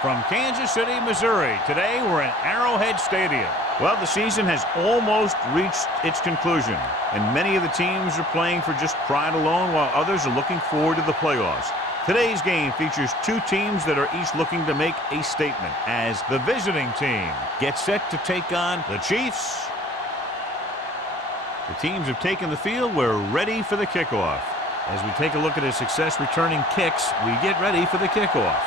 From Kansas City, Missouri, today we're in Arrowhead Stadium. Well, the season has almost reached its conclusion, and many of the teams are playing for just pride alone, while others are looking forward to the playoffs. Today's game features two teams that are each looking to make a statement as the visiting team gets set to take on the Chiefs. The teams have taken the field. We're ready for the kickoff. As we take a look at his success returning kicks, we get ready for the kickoff.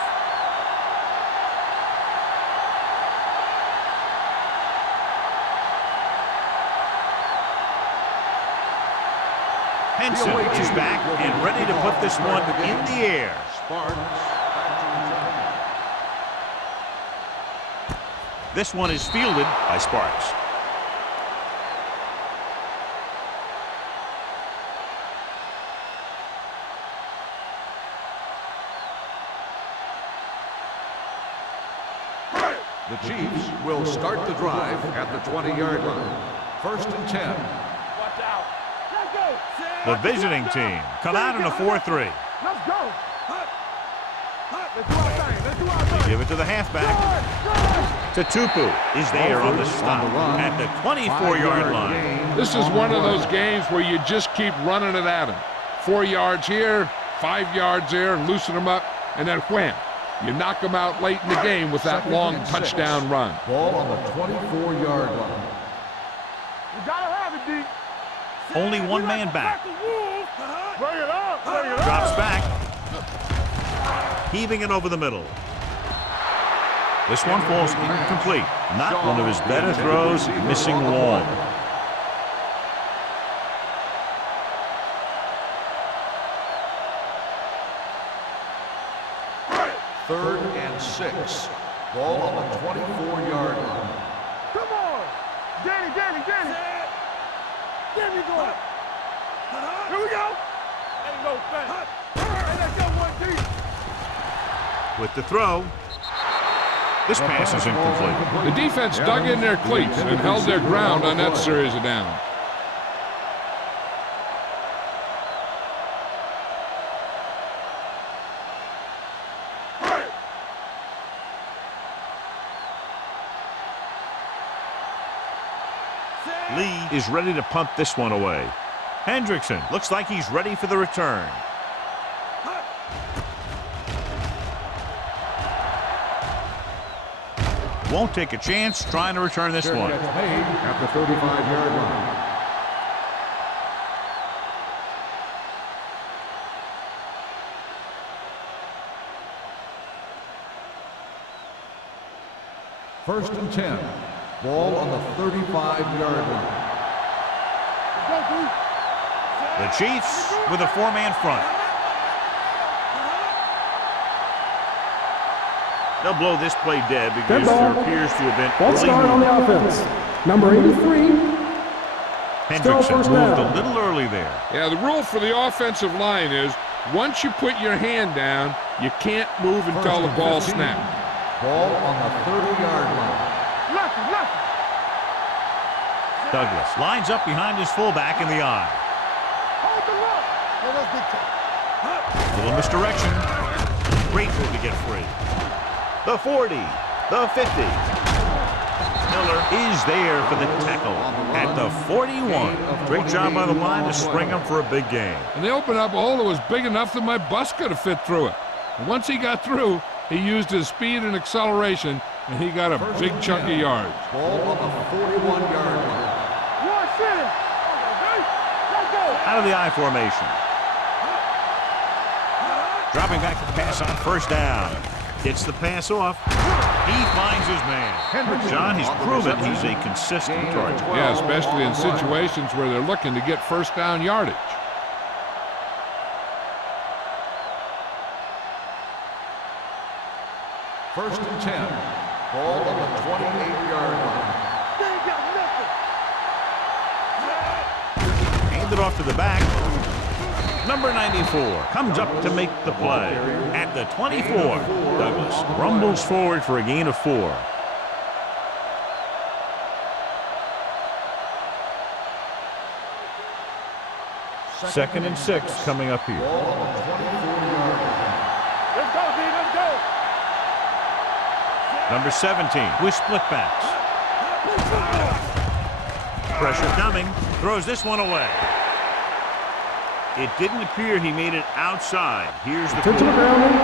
Henson is back and ready to put this one in the air. This one is fielded by Sparks. The Chiefs will start the drive at the 20-yard line. 1st and 10. Watch out. Let's go. The visiting team come out in a 4-3. Let's go. Let's do our thing. Let's do our thing. Give it to the halfback. Tutupu is there on the stop at the 24-yard line. This is one of those games where you just keep running it at him. 4 yards here, 5 yards there, loosen them up, and then wham. You knock them out late in the game with that long touchdown run. Ball on the 24-yard line. You gotta have it, D. Only one man back. Bring it up. Bring it up. Drops back. Heaving it over the middle. This one falls incomplete. Not one of his better throws, missing long. Third and 6. Ball on the 24-yard line. Come on. Danny. Danny, go up. Here we go. There you go, fast. Hey, let's go, 1D. With the throw. This pass is incomplete. The defense dug in their cleats and held their ground on that series of downs. Lee is ready to punt this one away. Hendrickson looks like he's ready for the return. Won't take a chance trying to return this one. Gets made at the 35-yard line. First and 10. Ball on the 35-yard line. The Chiefs with a 4-man front. They'll blow this play dead because there appears to have been Ball start on the offense. Number 83. Hendrickson moved a little early there. Yeah, the rule for the offensive line is once you put your hand down, you can't move until the ball snaps. Ball on the 30-yard line. Douglas lines up behind his fullback in the eye. Little misdirection. Great move to get free. The 40, the 50. Miller is there for the tackle at the 41. Great job by the line to spring him for a big game. And they opened up a hole that was big enough that my bus could have fit through it. And once he got through, he used his speed and acceleration, and he got a big chunk of yards. Ball on the 41-yard line. Out of the I formation. Dropping back to pass on first down. Gets the pass off. He finds his man. John, he's proven he's a consistent target. Yeah, especially in situations where they're looking to get first down yardage. First and 10. Ball on the 28-yard line. Hand it off to the back. Number 94 comes up to make the play at the 24. Douglas rumbles forward for a gain of 4. Second and 6 coming up here. Let's go, D. Let's go. Number 17 with split backs. Pressure coming. Throws this one away. It didn't appear he made it outside. Here's the Intentional grounding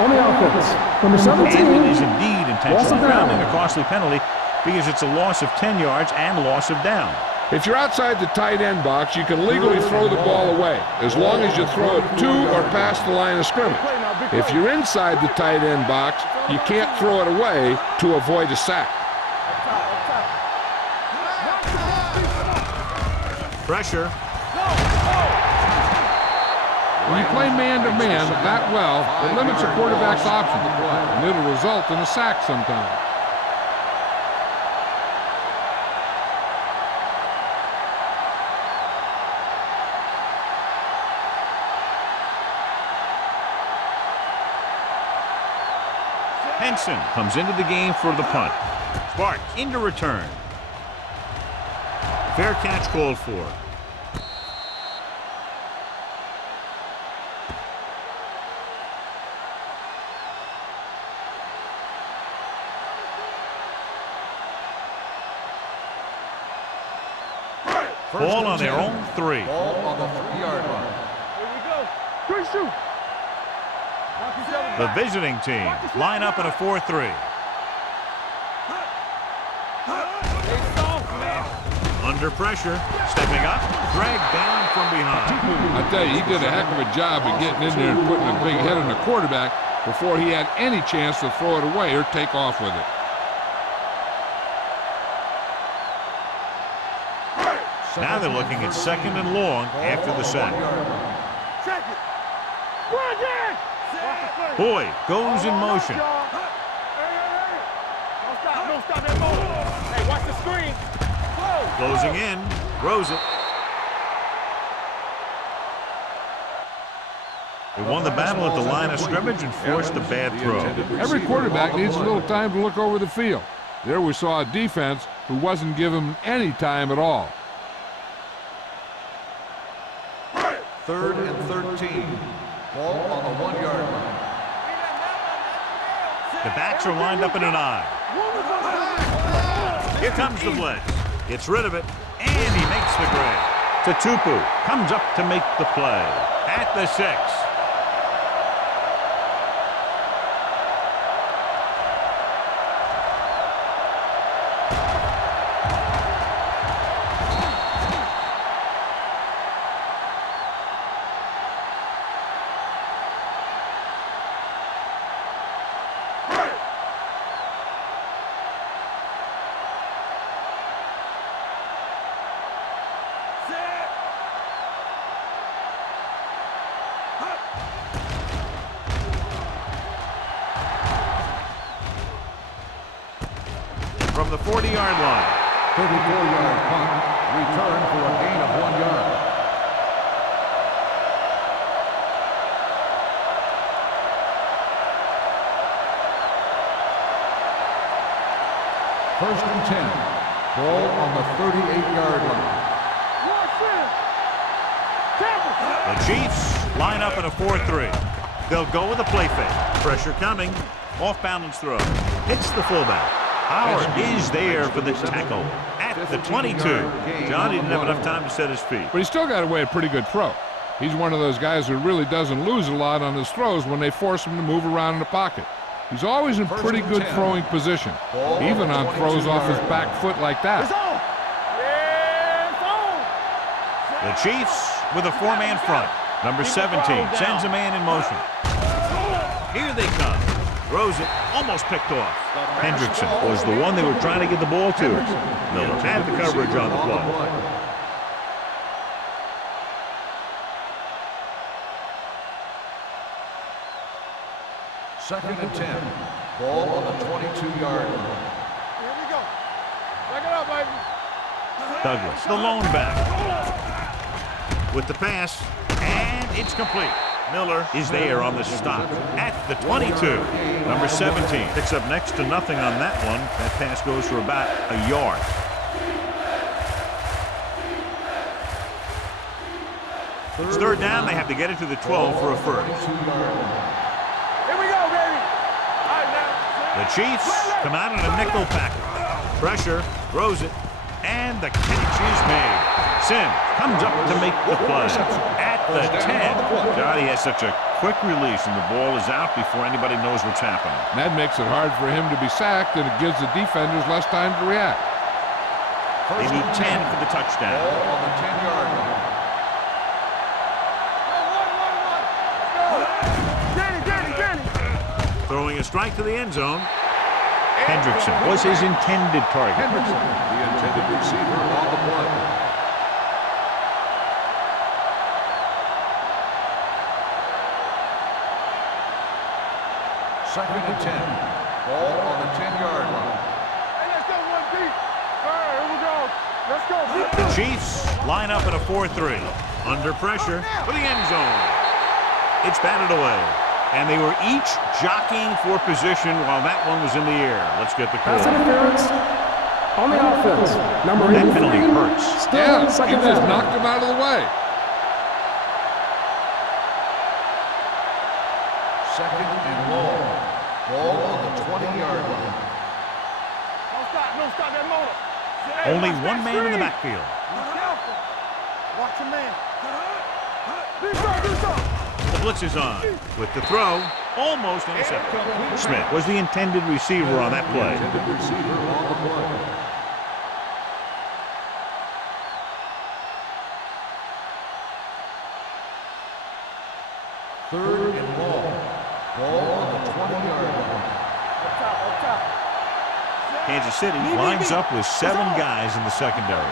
on the offense. Number 17. And it is indeed intentional Loss of grounding, down. a costly penalty because it's a loss of 10 yards and loss of down. If you're outside the tight end box, you can legally throw the ball away, as long as you throw it to or past the line of scrimmage. If you're inside the tight end box, you can't throw it away to avoid a sack. Pressure. When you play man-to-man that well, it limits a quarterback's options, and it'll result in a sack sometimes. Henson comes into the game for the punt. Sparks into return. Fair catch called for. Ball on their own 3. Ball on the 3-yard line. Here we go. Quick shoot. The visiting team line up in a 4-3. Under pressure, stepping up, dragged down from behind. I tell you, he did a heck of a job of getting in there and putting a big hit on the quarterback before he had any chance to throw it away or take off with it. Now they're looking at 2nd and long after the sack. Check it. Run, Dan. Boyd goes in motion. Don't stop that ball. Hey, watch the screen. Closing in, throws it. They won the battle at the line of scrimmage and forced a bad throw. Every quarterback needs a little time to look over the field. There we saw a defense who wasn't given any time at all. 3rd and 13. Ball on the 1-yard line. The backs are lined up in an I. Here comes the blitz. Gets rid of it, and he makes the grab. Tatupu comes up to make the play. At the 6. From the 40-yard line. 34-yard punt. Return for a gain of 1 yard. First and 10. Ball on the 38-yard line. The Chiefs line up in a 4-3. They'll go with a play fake. Pressure coming. Off balance throw. Hits the fullback. Howard is there for the tackle at the 22. John didn't have enough time to set his feet. But he still got away a pretty good throw. He's one of those guys who really doesn't lose a lot on his throws when they force him to move around in the pocket. He's always in pretty good throwing position, even on throws off his back foot like that. The Chiefs with a 4-man front. Number 17 sends a man in motion. Here they come. Throws it, almost picked off. Hendrickson was the one they were trying to get the ball to. Miller had the coverage on the play. Second and 10. Ball on the 22-yard line. Here we go. Back it up, baby. Douglas, the lone back. With the pass, and it's complete. Miller is there on the stop at the 22. Number 17 picks up next to nothing on that one. That pass goes for about a yard. It's 3rd down. They have to get it to the 12 for a first. Here we go, baby. All right, now. The The Chiefs come out in a nickel package. Pressure, throws it, and the catch is made. Sim comes up to make the play. At the 10. God, he has such a quick release, and the ball is out before anybody knows what's happening. That makes it hard for him to be sacked, and it gives the defenders less time to react. They need 10 for the touchdown. Ball on the 10-yard line. Throwing a strike to the end zone. Hendrickson was his intended target. Hendrickson, the intended receiver on the play. Second and 10. Ball on the 10-yard line. Hey, let's go one deep. All right, here we go. Let's go. The Chiefs line up in a 4-3. Under pressure for the end zone. It's batted away. And they were each jockeying for position while that one was in the air. Let's get the call. Pass interference on the offense. Number 83. That penalty hurts. Still Yeah, second he just down. knocked him out of the way. Second and long. Ball on the 20-yard line. No stop that motor. Hey, Only watch one that man in the screen. backfield. Be careful. Watch your man. Do something. The blitz is on. With the throw, almost intercepted. Smith was the intended receiver on that play. Intended receiver on the play. Third and long. Ball on the 20-yard line. Up top. Kansas City lines up with 7 guys in the secondary.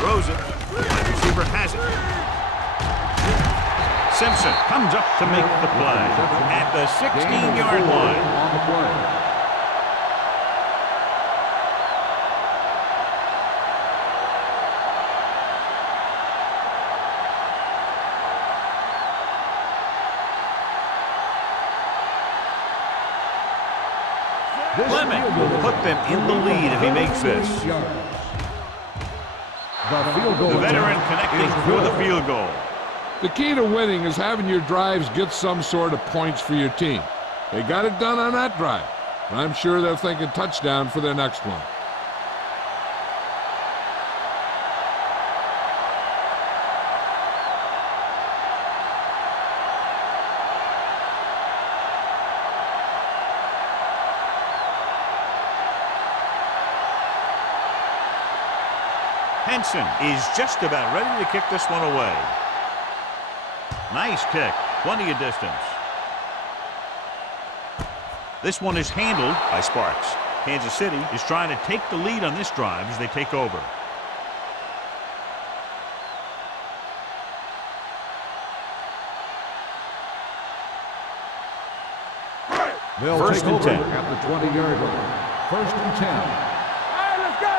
Throws it. The receiver has it. Simpson comes up to make the play at the 16-yard line. On the play. Clement will put them in the lead if he makes this. The veteran connecting for the field goal. The key to winning is having your drives get some sort of points for your team. They got it done on that drive, and I'm sure they're thinking touchdown for their next one. Henson is just about ready to kick this one away. Nice kick, plenty of distance. This one is handled by Sparks. Kansas City is trying to take the lead on this drive as they take over. They'll First take and over 10. at the 20-yard line. First and 10. All right, let's go.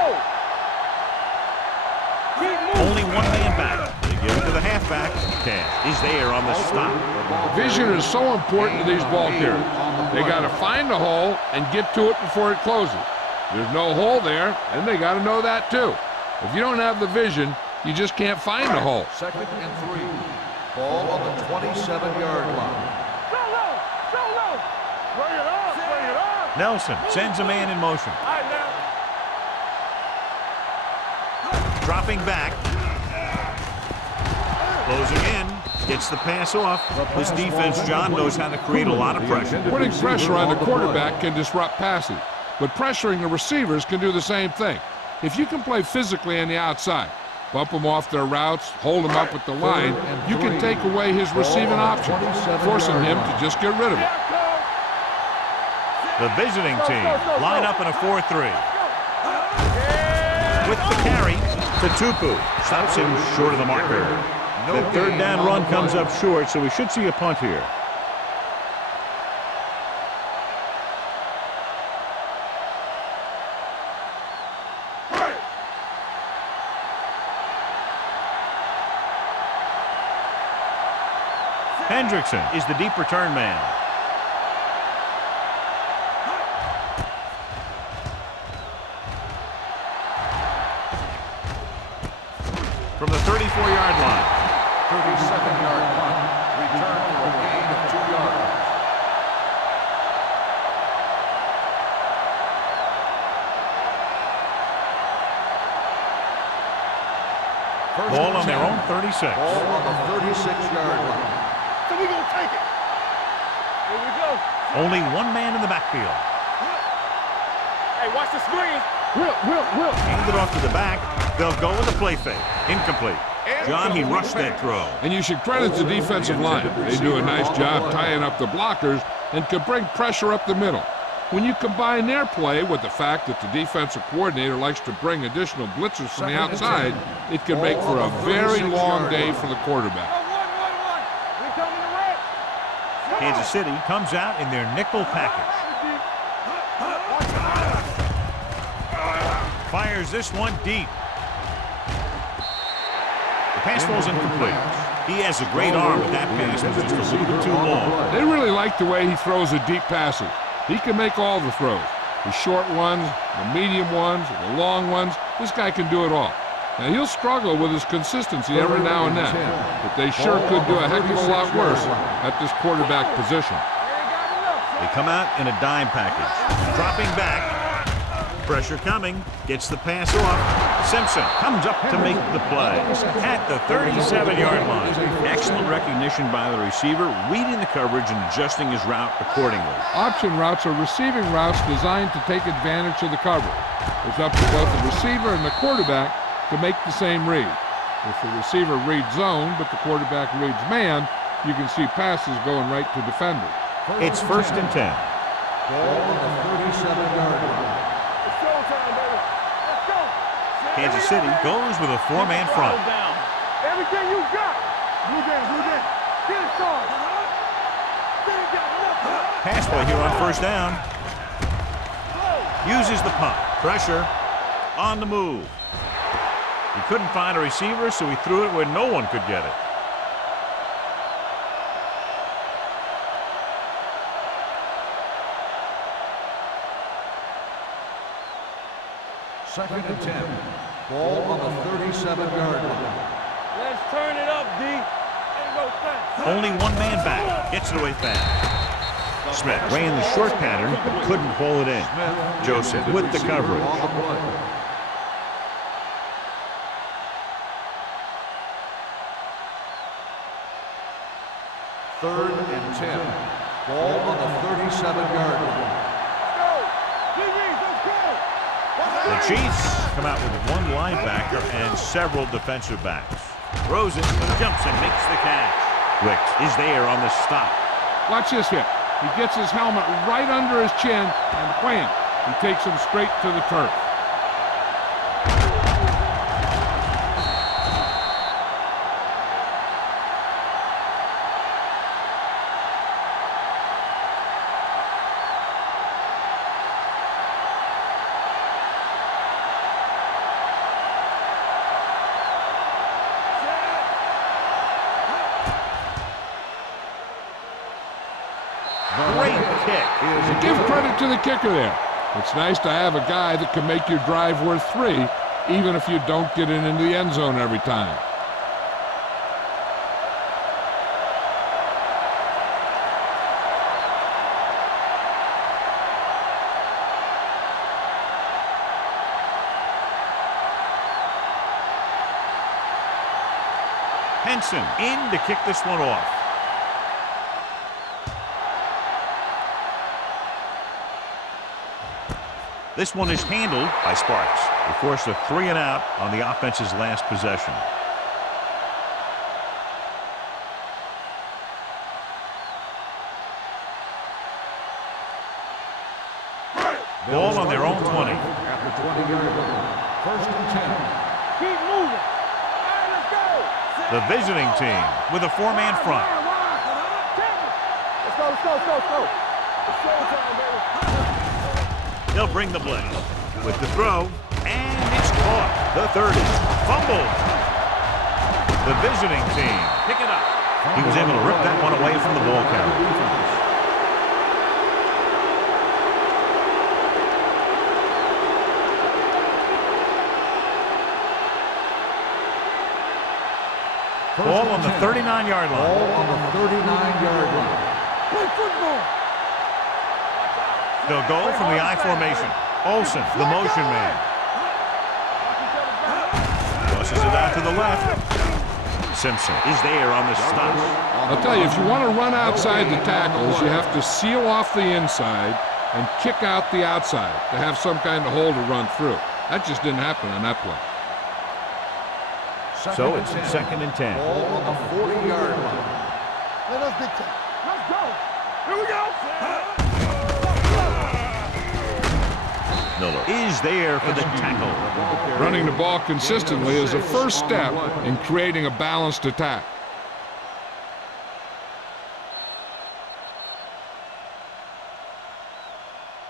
Keep moving. Only one man back. They give it to the halfback. Cass is there on the stop. Vision is so important to these ball carriers. They got to find the hole and get to it before it closes. There's no hole there, and they got to know that too. If you don't have the vision, you just can't find the hole. Second and 3. Ball on the 27-yard line. So low. Bring it up. Nelson sends a man in motion. All right, now. Dropping back. Closing in. Gets the pass off. This defense, John, knows how to create a lot of pressure. Putting pressure on the quarterback can disrupt passing, but pressuring the receivers can do the same thing. If you can play physically on the outside, bump them off their routes, hold them up at the line, you can take away his receiving options, forcing him to just get rid of it. The visiting team line up in a 4-3. With the carry, Tutupu stops him short of the marker. The third down run comes up short, so we should see a punt here. Hendrickson is the deep return man. From the 34-yard line. 32nd-yard punt. Return for a gain of 2 yards. on their own 36. Ball on the 36-yard line. So we gonna take it. Here we go. Only one man in the backfield. Hey, watch the screen. Will. Handed off to the back. They'll go with a play fake. Incomplete. John, he rushed that throw. And you should credit the defensive line. They do a nice job tying up the blockers and can bring pressure up the middle. When you combine their play with the fact that the defensive coordinator likes to bring additional blitzers from the outside, it can make for a very long day for the quarterback. We coming to red. Kansas City comes out in their nickel package. Fires this one deep. The pass falls incomplete. He has a great arm, but that pass was just a little bit too long. They really like the way he throws the deep passes. He can make all the throws. The short ones, the medium ones, the long ones. This guy can do it all. Now, he'll struggle with his consistency every now and then, but they sure could do a heck of a lot worse at this quarterback position. They come out in a dime package. Dropping back. Pressure coming. Gets the pass off. Simpson comes up to make the play at the 37-yard line. Excellent recognition by the receiver, reading the coverage and adjusting his route accordingly. Option routes are receiving routes designed to take advantage of the coverage. It's up to both the receiver and the quarterback to make the same read. If the receiver reads zone, but the quarterback reads man, you can see passes going right to defenders. It's 1st and 10. Ball on the 37-yard line. It's showtime, baby. Let's go. Kansas City goes with a 4-man front. Everything you got. Blue game. Get it started. Pass play here on 1st down. Uses the punt. Pressure on the move. He couldn't find a receiver, so he threw it where no one could get it. Second and 10. Ball on the 37-yard line. Let's turn it up, D. Ain't no fast. Only one man back. Gets it away fast. Smith ran the short pattern, but couldn't haul it in. Joseph with the coverage. On the play. Third and 10. Ball on the 37-yard line. The Chiefs come out with one linebacker and several defensive backs. Rosen jumps and makes the catch. Wicks is there on the stop. Watch this hit. He gets his helmet right under his chin, and wham, he takes him straight to the turf. Great kick. Give credit to the kicker there. It's nice to have a guy that can make your drive worth 3, even if you don't get it into the end zone every time. Henson in to kick this one off. This one is handled by Sparks. They forced a 3-and-out on the offense's last possession. Ball on their own 20. At the 20-yard line. 1st and 10. Keep moving. All right, let's go. The visiting team with a 4-man front. Let's go. It's showtime, baby. They'll bring the blitz with the throw, and it's caught. The 30. Fumble. The visiting team pick it up. He was able to rip that one away from the ball carrier. Ball on the 39-yard line. Ball on the 39-yard line. Play football. They'll go from the I formation. Olsen, the motion man. Tosses it out to the left. Simpson is there on the stop. I'll tell you, if you want to run outside the tackles, you have to seal off the inside and kick out the outside to have some kind of hole to run through. That just didn't happen on that play. So it's 2nd and 10. Ball on the 40-yard line. Let us dictate. Let's go. Here we go. Miller is there for the tackle. Running the ball consistently is a first step in creating a balanced attack.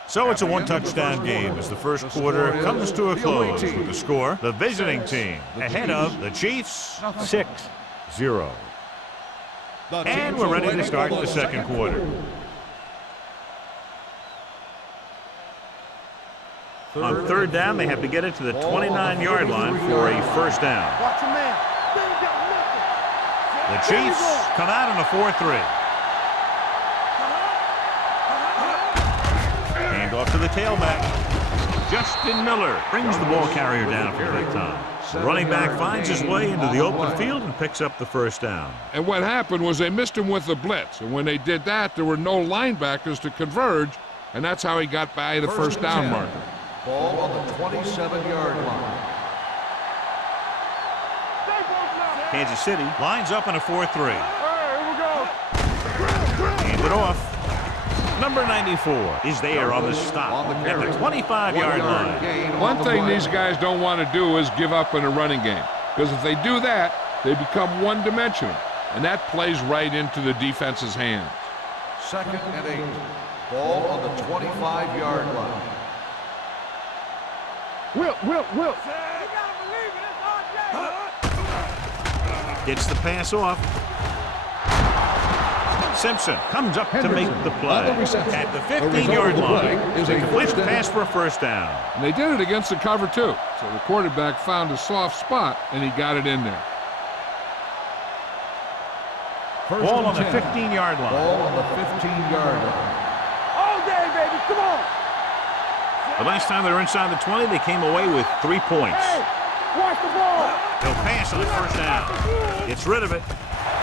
So it's a one-touchdown game as the first quarter comes to a close with the score. The visiting team ahead of the Chiefs 6-0. And we're ready to start the second quarter. On third down, they have to get it to the 29-yard line for a first down. Watch your man. The Chiefs come out in a 4-3. Hand off to the tailback. Justin Miller brings the ball carrier down for that time. The running back finds his way into the open field and picks up the first down. And what happened was they missed him with the blitz. And when they did that, there were no linebackers to converge, and that's how he got by the first down marker. Ball on the 27-yard line. Kansas City lines up in a 4-3. All right, here we go. Hand it off. Number 94 is there on the stop at the 25-yard line. One thing these guys don't want to do is give up in a running game, because if they do that, they become one-dimensional, and that plays right into the defense's hands. 2nd and 8. Ball on the 25-yard line. Will. You gotta believe it. It's RJ. Gets the pass off. Simpson comes up to make the play. At the 15-yard line, is a complete pass for a first down. And they did it against the cover, too. So the quarterback found a soft spot, and he got it in there. Ball on the 15-yard line. Ball on the 15-yard line. All day, baby. Come on. The last time they were inside the 20, they came away with 3 points. Hey, watch the ball. He'll pass on first down. Gets rid of it.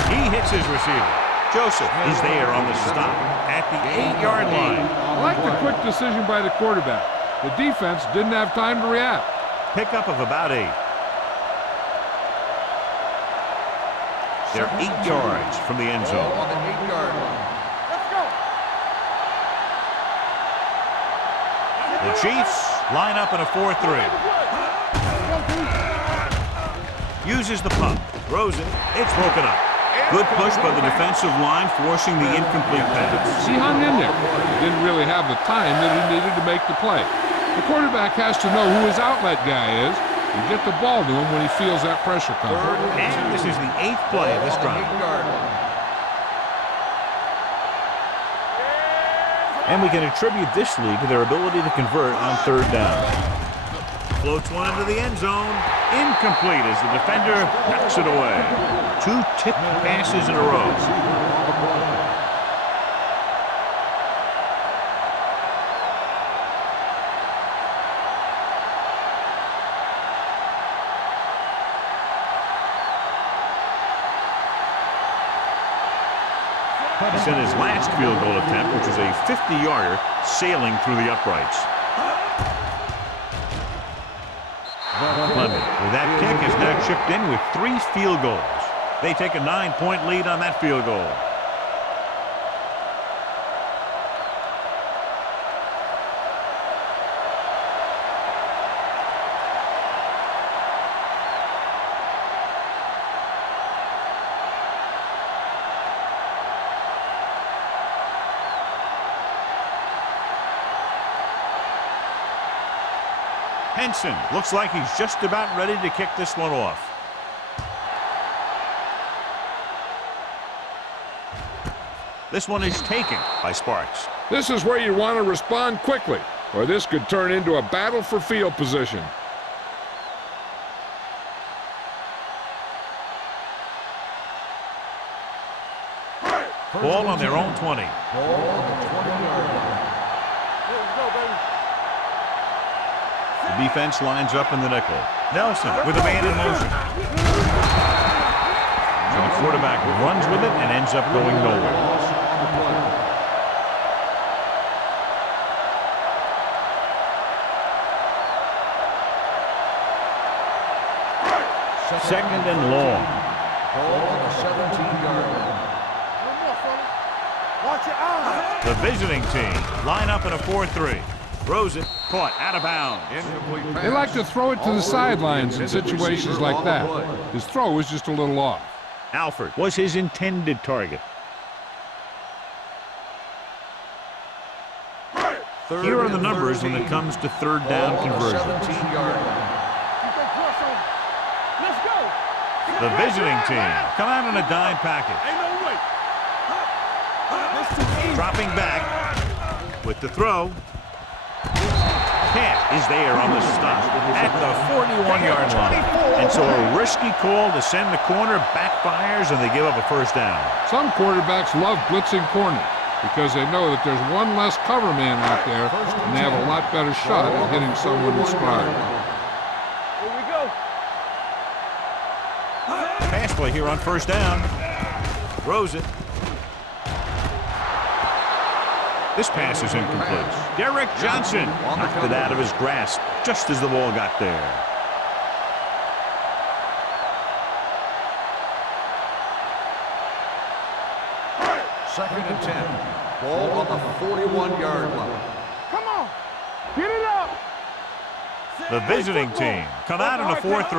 He hits his receiver. Joseph is there on the stop at the 8-yard line. I like the quick decision by the quarterback. The defense didn't have time to react. Pickup of about 8. They're 8 yards from the end Ball zone. on the 8-yard line. Let's go. The Chiefs line up in a 4-3. Uses the pump. Throws it. It's broken up. Good push by the defensive line, forcing the incomplete pass. He hung in there. He didn't really have the time that he needed to make the play. The quarterback has to know who his outlet guy is and get the ball to him when he feels that pressure coming. And this is the 8th play of this drive. 8-yard line. And we can attribute this lead to their ability to convert on third down. Floats one into the end zone. Incomplete as the defender knocks it away. 2 tipped passes in a row. He sent his last field goal attempt, which was a 50-yarder, sailing through the uprights. Clement, with that kick, is now chipped in with 3 field goals. They take a 9-point lead on that field goal. Henson looks like he's just about ready to kick this one off. This one is taken by Sparks. This is where you want to respond quickly, or this could turn into a battle for field position. Ball on their own 20. Ball on the 20-yard line. Let's go, baby. The defense lines up in the nickel. Nelson with a man in motion. and the quarterback runs with it and ends up going nowhere. Loss on the play. Second and long. Ball on the 17-yard line. One more, fella. Watch your eyes. The visiting team line up in a 4-3. Throws it, caught, out of bounds. Incomplete pass. They like to throw it to the sidelines in Intended situations receiver like on the that. play. His throw was just a little off. Alford was his intended target. Here are the numbers when it comes to third down conversions. 17-yard line. Keep that press on. Let's go. The visiting team come out in a dime package. Ain't no way. This too easy. Dropping back with the throw. Pass is there on the stop at the 41-yard line. And so a risky call to send the corner backfires and they give up a first down. Some quarterbacks love blitzing corners because they know that there's one less cover man out there and they have a lot better shot at hitting someone in stride. Here we go. Pass play here on first down. Throws it. This pass is incomplete. Derek Johnson knocked it out of his grasp just as the ball got there. Second and 10. Ball on the 41-yard line. Come on. Get it up. The visiting team come out in a 4-3. Let's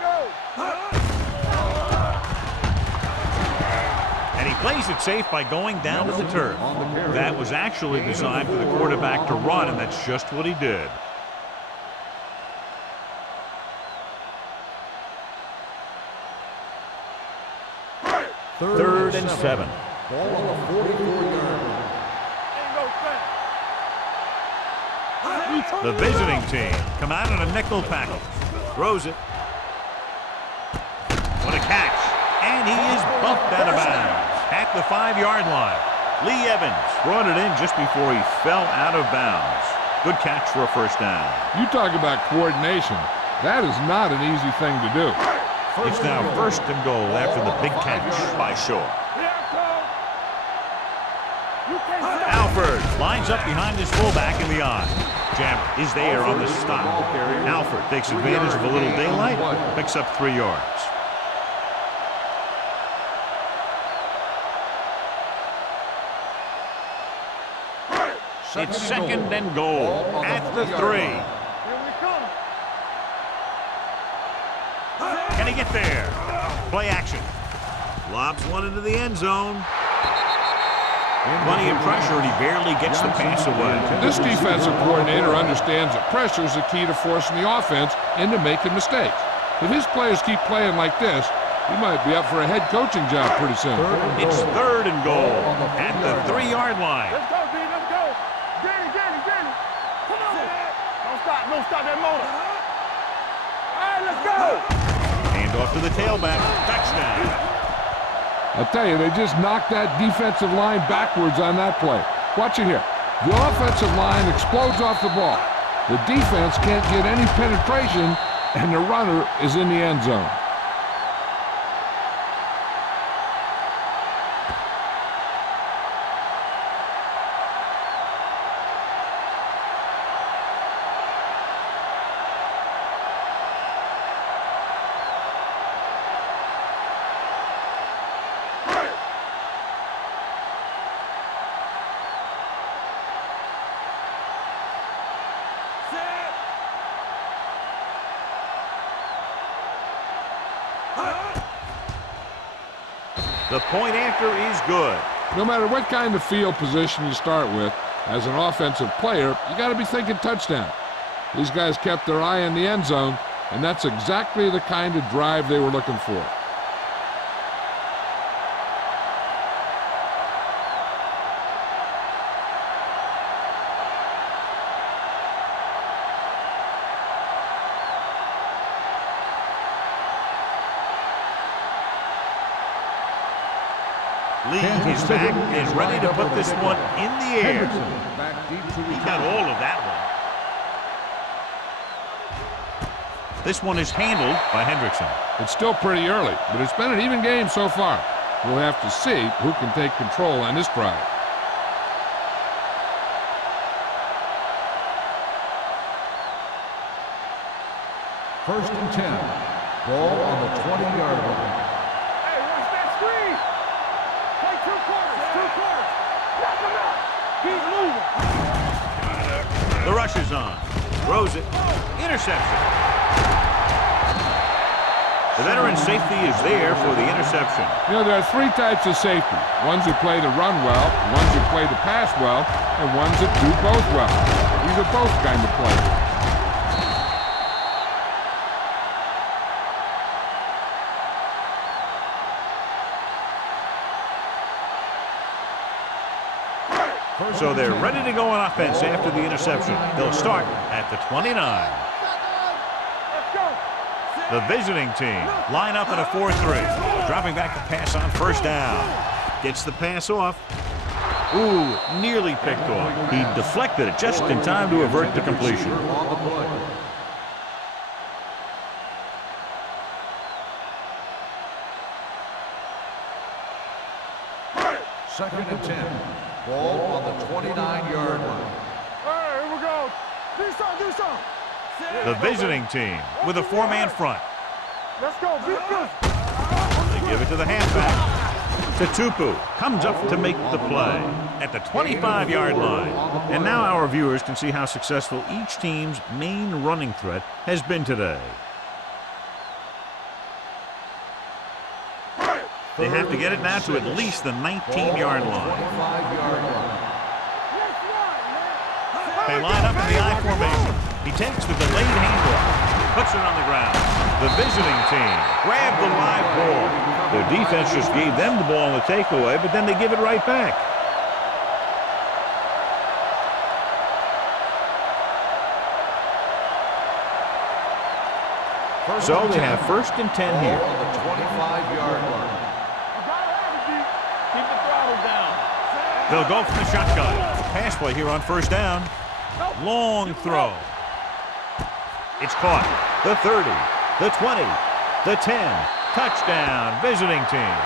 go. And he plays it safe by going down to the turf. That was actually designed for the quarterback to run, and that's just what he did. Third and 7. Ball on the 44-yard line. Ain't no thing. The visiting team come out in a nickel package. Throws it. What a catch. And he is bumped out of bounds at the 5-yard line. Lee Evans brought it in just before he fell out of bounds. Good catch for a first down. You talk about coordination. That is not an easy thing to do. It's now first and goal after the big catch by Shaw. Here I come. You can't stop. Alford lines up behind his fullback in the eye. Jammer is there on the stop. Alford takes advantage of a little daylight, picks up 3 yards. It's second and goal at the 3. Here we come. Can he get there? Play action. Lobs one into the end zone. Plenty of pressure, and he barely gets the pass away. This defensive coordinator understands that pressure is the key to forcing the offense into making mistakes. If his players keep playing like this, he might be up for a head coaching job pretty soon. It's third and goal at the 3-yard line. Let's go, D. Let's go. Danny. Come on. Don't stop that motor. All right, let's go. Hand off to the tailback. Touchdown. I'll tell you, they just knocked that defensive line backwards on that play. Watch it here. The offensive line explodes off the ball. The defense can't get any penetration, and the runner is in the end zone. The point after is good. No matter what kind of field position you start with, as an offensive player, you got to be thinking touchdown. These guys kept their eye on the end zone, and that's exactly the kind of drive they were looking for. Lee is back and ready to put this one in the air. He got all of that one. This one is handled by Hendrickson. It's still pretty early, but it's been an even game so far. We'll have to see who can take control on this drive. First and 10. Ball on the 20-yard line. Hey, watch that screen. Play 2 quarters, 2 quarters. Knock him out. Keep moving. The rush is on. Throws it. Interception. The veteran safety is there for the interception. You know, there are 3 types of safety. Ones who play the run well, ones who play the pass well, and ones that do both well. These are both kind of players. So they're ready to go on offense after the interception. They'll start at the 29. Let's go. The visiting team line up in a 4-3. Dropping back to pass on first down. Gets the pass off. Ooh, nearly picked off. He deflected it just in time to avert the completion. On the play. Second and 10. Ball on the 29-yard line. All right, here we go. Do something. The visiting team with a 4-man front. Let's go. Be good. They give it to the halfback. Tupu comes up to make the play at the 25-yard line. And now our viewers can see how successful each team's main running threat has been today. They have to get it now to at least the 19-yard line. 25-yard line. They line up in the I formation. He takes the delayed handoff, puts it on the ground. The visiting team grabbed the live ball. Their defense just gave them the ball in the takeaway, but then they give it right back. So they have first and 10 here. On the 25-yard line. Keep the throttle down. They'll go from the shotgun. Pass play here on first down. Long throw. It's caught. The 30, the 20, the 10. Touchdown, visiting team.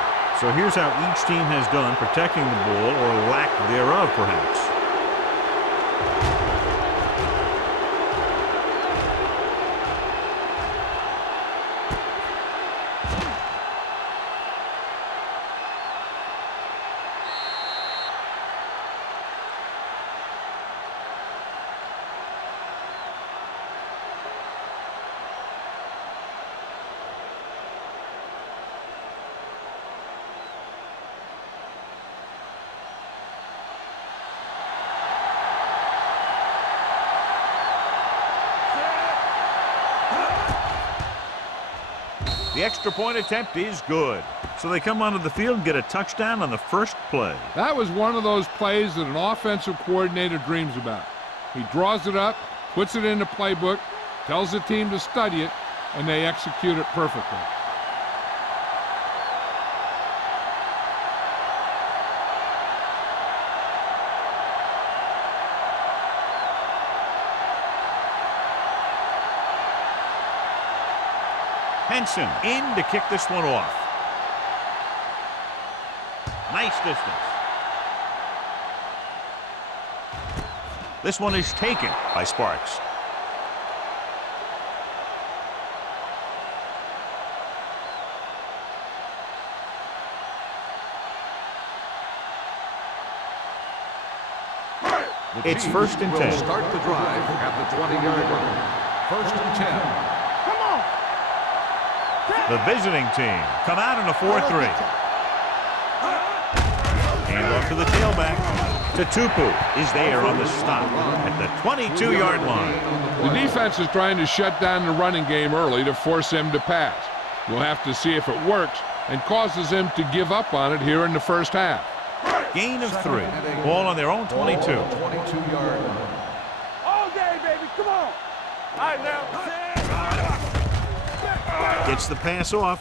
So here's how each team has done protecting the ball, or lack thereof, perhaps. The extra point attempt is good. So they come onto the field and get a touchdown on the first play. That was one of those plays that an offensive coordinator dreams about. He draws it up, puts it in the playbook, tells the team to study it, and they execute it perfectly. Henson in to kick this one off. Nice distance. This one is taken by Sparks. It's first and 10. Will start the drive at the 20-yard line. First and 10. Come on. The visiting team come out in a 4-3. Hand off to the tailback. Tupu is there on the stop at the 22-yard line. The defense is trying to shut down the running game early to force him to pass. We'll have to see if it works and causes him to give up on it here in the first half. Gain of 3. Ball on their own 22. 22-yard line. All day, baby. Come on. All right, now. Gets the pass off.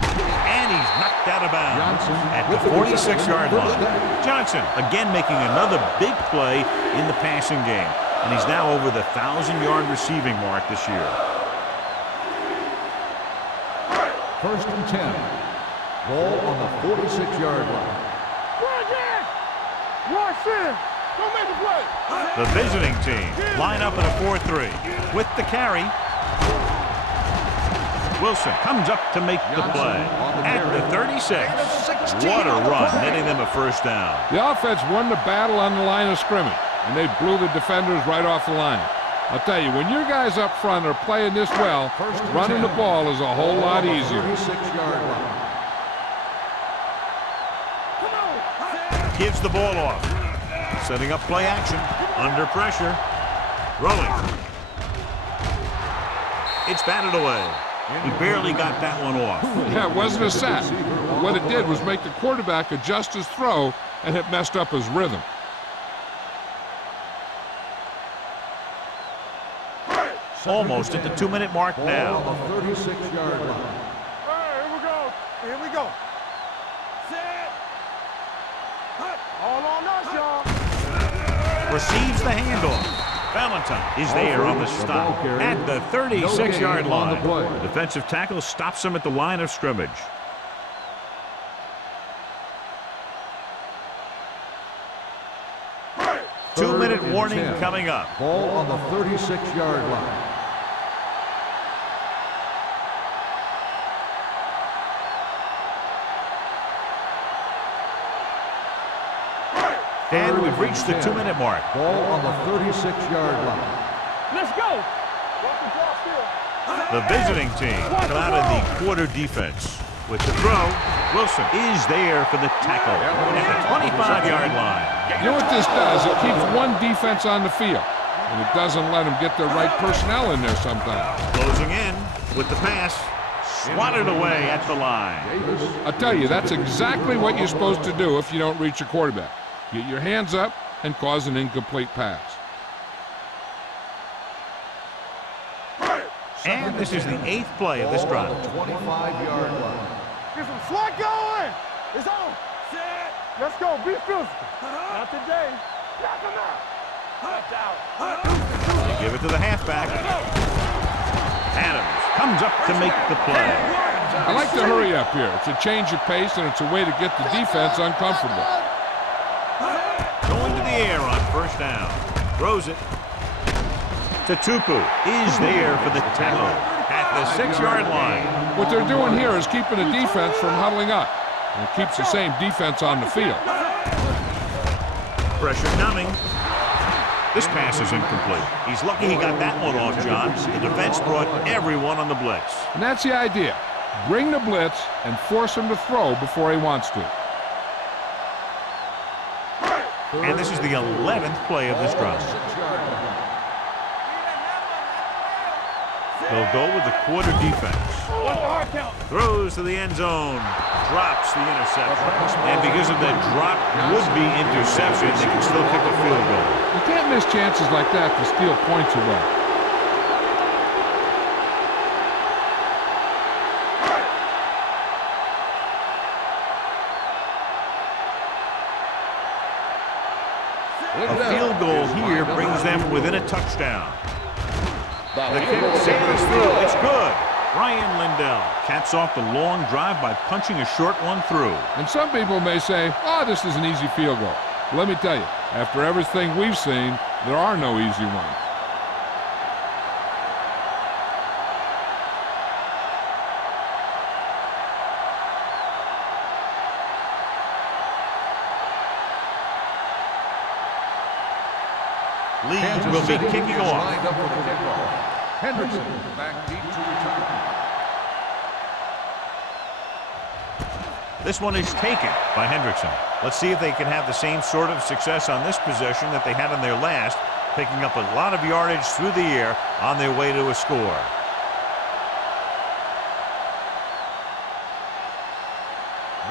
And he's knocked out of bounds at the 46-yard line. Johnson again making another big play in the passing game. And he's now over the 1,000-yard receiving mark this year. First and 10. Ball on the 46-yard line. Rush in. Don't make the play. The visiting team line up in a 4-3 with the carry. Wilson comes up to make the play at the 36. What a run, netting them a first down. The offense won the battle on the line of scrimmage, and they blew the defenders right off the line. I'll tell you, when your guys up front are playing this well, running the ball is a whole lot easier. 36-yard line. Gives the ball off. Setting up play action. Under pressure. Rolling. It's batted away. He barely got that one off. Yeah, it wasn't a sack. What it did was make the quarterback adjust his throw, and it messed up his rhythm. Almost at the 2-minute mark now. Ball on the 36-yard line. All right, here we go. Here we go. All on us, y'all. Receives the handoff. Valentine is there on the stop at the 36-yard line. Defensive tackle stops him at the line of scrimmage. Two-minute warning coming up. Ball on the 36-yard line. And we've reached the 2-minute mark. Ball on the 36-yard line. Let's go. Walk the ball still. The visiting team come out of the quarter defense. With the throw, Wilson is there for the tackle at the 25-yard line. You know what this does? It keeps one defense on the field, and it doesn't let them get the right personnel in there sometimes. Closing in with the pass. Swatted away at the line. I'll tell you, that's exactly what you're supposed to do if you don't reach a quarterback. Get your hands up and cause an incomplete pass. And this is the 8th play of this drive. 25-yard line. Get some slot going. It's on. Let's go. Be physical. Not today. Knock him out. They give it to the halfback. Adams comes up to make the play. I like to hurry up here. It's a change of pace, and it's a way to get the defense uncomfortable. Going to the air on first down. Throws it. Tupu is there for the tackle at the 6-yard line. What they're doing here is keeping the defense from huddling up. And it keeps the same defense on the field. Pressure coming. This pass is incomplete. He's lucky he got that one off, John. The defense brought everyone on the blitz. And that's the idea. Bring the blitz and force him to throw before he wants to. And this is the 11th play of this drive. They'll go with the quarter defense. Throws to the end zone. Drops the interception. And because of that drop would-be interception, they can still kick a field goal. You can't miss chances like that to steal points away. A field goal here brings them within a touchdown. The kick sails through. It's good. Ryan Lindell caps off the long drive by punching a short one through. And some people may say, oh, this is an easy field goal. Let me tell you, after everything we've seen, there are no easy ones. Lee will be kicking off. Lined up for the kickoff. Hendrickson back deep to return. This one is taken by Hendrickson. Let's see if they can have the same sort of success on this possession that they had on their last, picking up a lot of yardage through the air on their way to a score.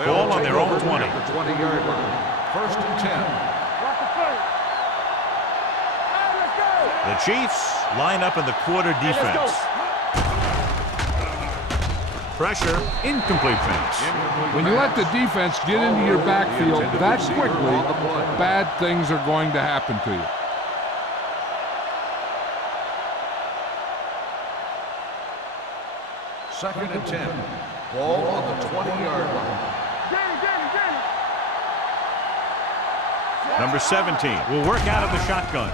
Ball on their own 20. At the 20-yard line. First and 10. The Chiefs line up in the quarter defense. Pressure, incomplete pass. When you let the defense get into your backfield that quickly, bad things are going to happen to you. Second and 10. Ball on the 20-yard line. Number 17 will work out of the shotgun.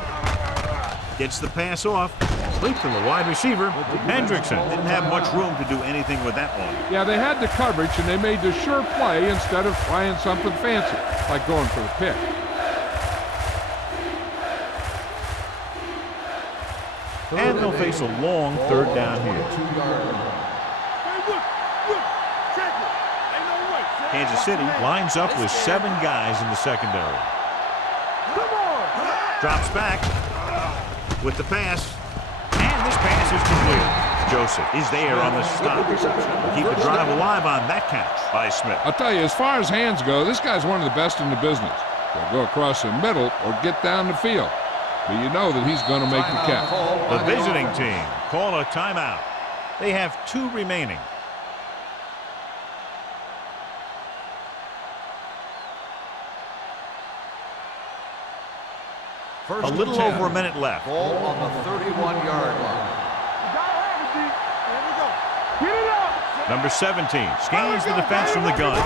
Gets the pass off. Complete from the wide receiver. Hendrickson didn't have much room to do anything with that one. Yeah, they had the coverage, and they made the sure play instead of trying something fancy, like going for the pick. And they'll face a long third down here. Kansas City lines up with 7 guys in the secondary. Drops back with the pass. And this pass is complete. Joseph is there on the stop. Keep the drive alive on that catch by Smith. I'll tell you, as far as hands go, this guy's one of the best in the business. They'll go across the middle or get down the field. But you know that he's going to make the catch. The visiting team call a timeout. They have 2 remaining. First A little over a minute left. Ball on the 31-yard line. Number 17 scans the defense from the gun.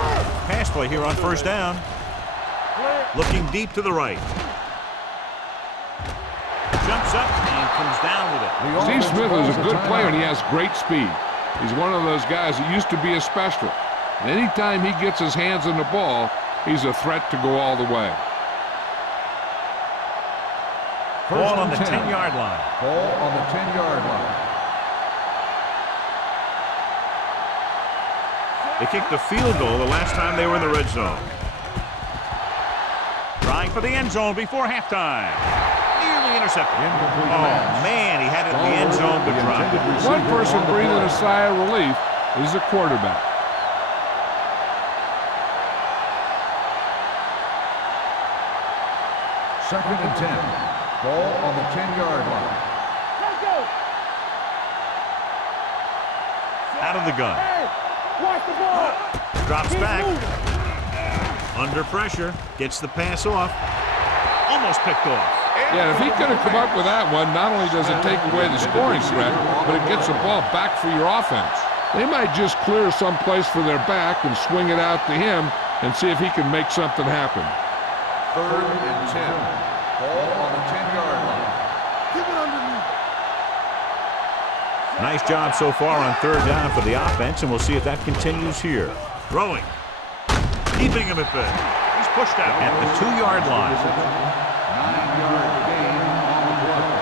Pass play here on first down. Looking deep to the right. Jumps up and comes down with it. Steve Smith is a good player, and he has great speed. He's one of those guys that used to be a specialist. And anytime he gets his hands on the ball, he's a threat to go all the way. Ball on the 10-yard line. Ball on the 10-yard line. They kicked the field goal the last time they were in the red zone. Trying for the end zone before halftime. Nearly intercepted. Oh, man, he had it in the end zone, but dropped it. One person breathing a sigh of relief is the quarterback. Second and 10. Ball on the 10-yard line. Out of the gun. Drops back. Under pressure. Gets the pass off. Almost picked off. Yeah, if he could have come up with that one, not only does it take away the scoring threat, but it gets the ball back for your offense. They might just clear some place for their back and swing it out to him and see if he can make something happen. Third and 10. Ball on the 10-yard line. Nice job so far on third down for the offense, and we'll see if that continues here. Throwing. Keeping him at bay. He's pushed out at the 2-yard line. 9-yard gain on the play.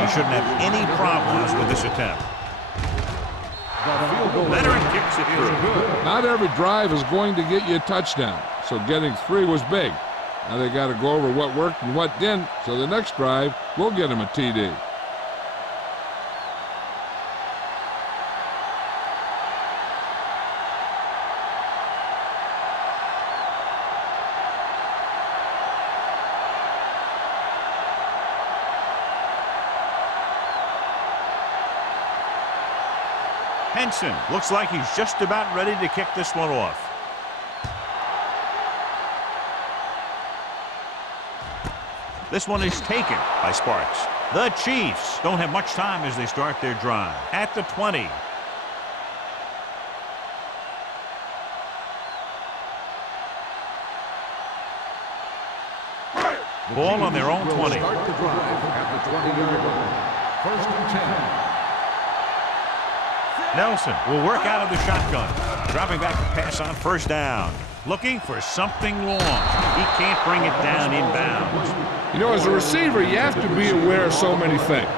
He shouldn't have any problems with this attempt. Veteran kicks it through. Not every drive is going to get you a touchdown, so getting 3 was big. Now they got to go over what worked and what didn't, so the next drive will get him a TD. Henson looks like he's just about ready to kick this one off. This one is taken by Sparks. The Chiefs don't have much time as they start their drive. At the 20. Ball on their own 20. Start the drive at the 20-yard line. First and 10. Nelson will work out of the shotgun. Dropping back to pass on first down. Looking for something long. He can't bring it down inbounds. You know, as a receiver, you have to be aware of so many things.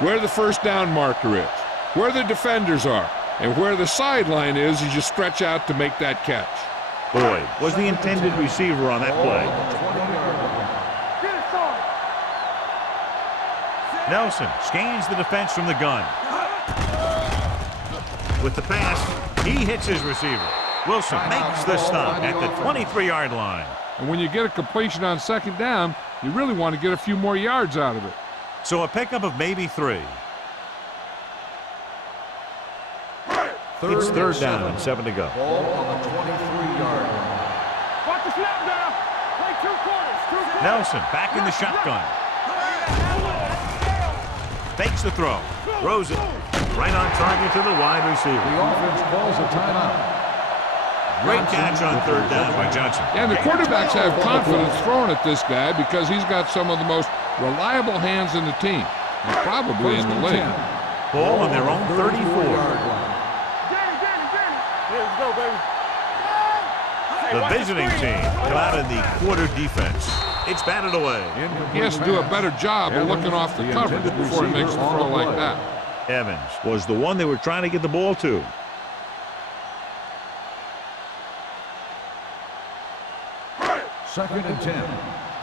Where the first down marker is, where the defenders are, and where the sideline is as you stretch out to make that catch. Boyd was the intended receiver on that play. Nelson scans the defense from the gun. With the pass, he hits his receiver. Wilson makes the stop at the 23-yard line. And when you get a completion on second down, you really want to get a few more yards out of it. So a pickup of maybe 3. It's third down and 7 to go. Ball on the 23-yard line. Watch the snap down. Play two quarters. Nelson back in the shotgun. Fakes the throw. Throws it. Right on target to the wide receiver. The offense calls a timeout. Great catch on third down by Johnson. And the quarterbacks have confidence throwing at this guy because he's got some of the most reliable hands in the team, and probably in the league. Ball on their own 34. Let's go, baby. The visiting team come out in the quarter defense. It's batted away. He has to do a better job of looking off the coverage before he makes a throw like that. Evans was the one they were trying to get the ball to. Second and 10.